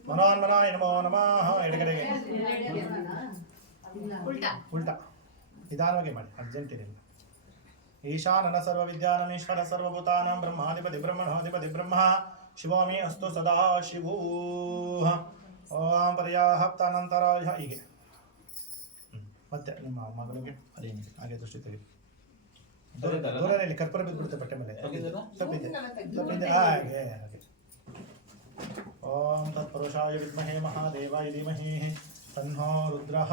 ಮನೋನ್ಮನಾಯ ನಮೋ ನಮಃ ಎಡಗಡೆಗೆ ಉಲ್ಟಾ ನಿಧಾನವಾಗಿ ಮಾಡಿ ಅರ್ಜೆಂಟ್ ಏನಿಲ್ಲ ಈಶಾನನ ಸರ್ವವಿದ್ಯಾನಮೀಶ್ವರ ಸರ್ವಭೂತಾನಾಂ ಬ್ರಹ್ಮಾಧಿಪತಿ ಬ್ರಹ್ಮಣೋಧಿಪತಿ ಬ್ರಹ್ಮ ಶಿವೋಮಿ ಅಸ್ತು ಸದಾ ಶಿವೂ ಓಂ ಪರ್ಯಾಪ್ತಾನಂತರಾಯ ಹೀಗೆ ಮತ್ತೆ ನಿಮ್ಮ ಮಗಳಿಗೆ ಅದೇನಿದೆ ಹಾಗೆ ದೃಷ್ಟಿ ತೆಗೆದು ದೂರನೇ ಇಲ್ಲಿ ಕರ್ಪೂರ ಬಿದ್ದುಬಿಡುತ್ತೆ ಬಟ್ಟೆ ಮೇಲೆ ತಪ್ಪಿದೆ ಹಾಗೆ ಹಾಗೆ ಓಂ ತತ್ಪುರುಷಾಯ ವಿದ್ಮಹೇ ಮಹಾದೇವಾಯ ಧೀಮಹಿ ತನ್ನೋ ರುದ್ರಃ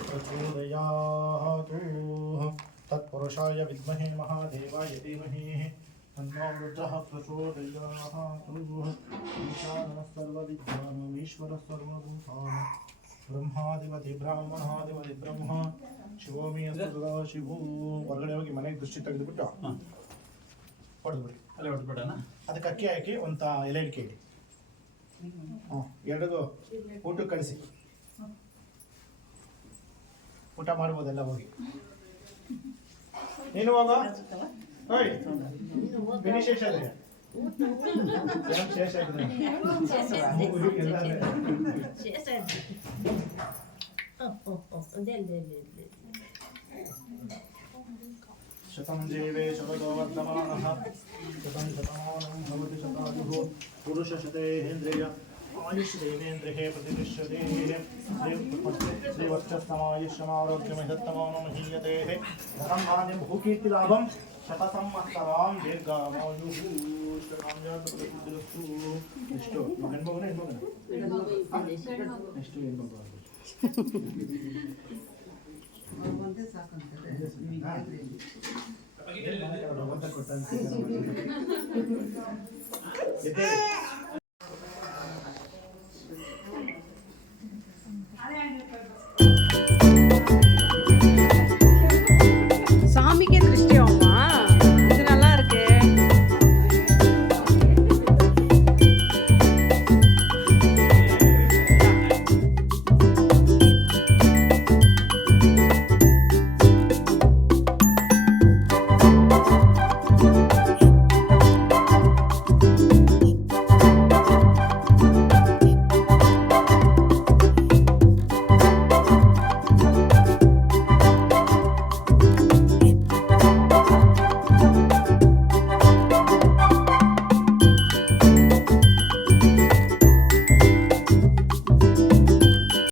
ಪ್ರಚೋದಯಾತು ತತ್ಪುರುಷಾಯ ವಿದ್ಮಹೇ ಮಹಾದೇವಾಯ ಧೀಮಹಿ ತನ್ನೋ ರುದ್ರಃ ಪ್ರಚೋದಯಾತು ಈಶಾನಃ ಸರ್ವವಿದ್ಯಾನಾಮೀಶ್ವರಃ ಸರ್ವಭೂತಾನಾಂ ಬ್ರಹ್ಮಾಧಿಪತಿ ಬ್ರಾಹ್ಮಣಾಧಿಪತಿ ಬ್ರಹ್ಮ ಶಿವೋಮಿ ಸದಾ ಶಿವೋ ಹೊರಗಡೆ ಹೋಗಿ ಮನೆಗೆ ದೃಷ್ಟಿ ತೆಗೆದುಬಿಟ್ಟು ಹೊಡೆದ್ಬಿಡಿ ಅಲ್ಲೇ ಹೊಡ್ಬಿಡೋಣ ಅದಕ್ಕೆ ಅಕ್ಕಿ ಹಾಕಿ ಒಂದು ಎಲೆ ಅಡಿಕೆ ಇಡಿ ಎರಡಿಗೂ ಊಟಕ್ಕೆ ಕಳಿಸಿ ಊಟ ಮಾಡ್ಬೋದೆಲ್ಲ ಹೋಗಿ ನೀನು ಹೋಗ ಹೋಯ್ ಶೇಷ ಇದೆ ಶೇಷ ಇದೆ ಶತಂ ಜೀವೇ ಶತೋ ವರ್ಧಮಾನಃ ಶತಂ ಶತಮಾನಂ ಭವತಿ ಶತಾಯುಃ ಪುರುಷ ಶತೇಂದ್ರಿಯ ಆಯುಷ್ ದೇವೇಂದ್ರಿಯೇ ಪ್ರತಿಷ್ಠತೆ ಶ್ರೀವಕ್ಷಸ್ತಮಾಯುಷ್ಯಮಾರೋಗ್ಯಮಿಧತ್ತಮಾನೋ ಮಹೀಯತೆ ಧನಂ ಧಾನ್ಯಂ ಭೂಕೀರ್ತಿಲಾಭಂ ಶತಸಂವತ್ಸರಾಂ ದೀರ್ಘಾಮಾಯುಃ ಶ್ರೀರಾಮಜಾತಪದಸಿದ್ಧಿರಸ್ತು ಎಷ್ಟು ಹೆಣ್ಮಗುನ ಹೆಣ್ಮಗುನ ಎಷ್ಟು ಹೆಣ್ಮಗು ಭಗವಂತ ಕೊಟ್ಟಂತೆ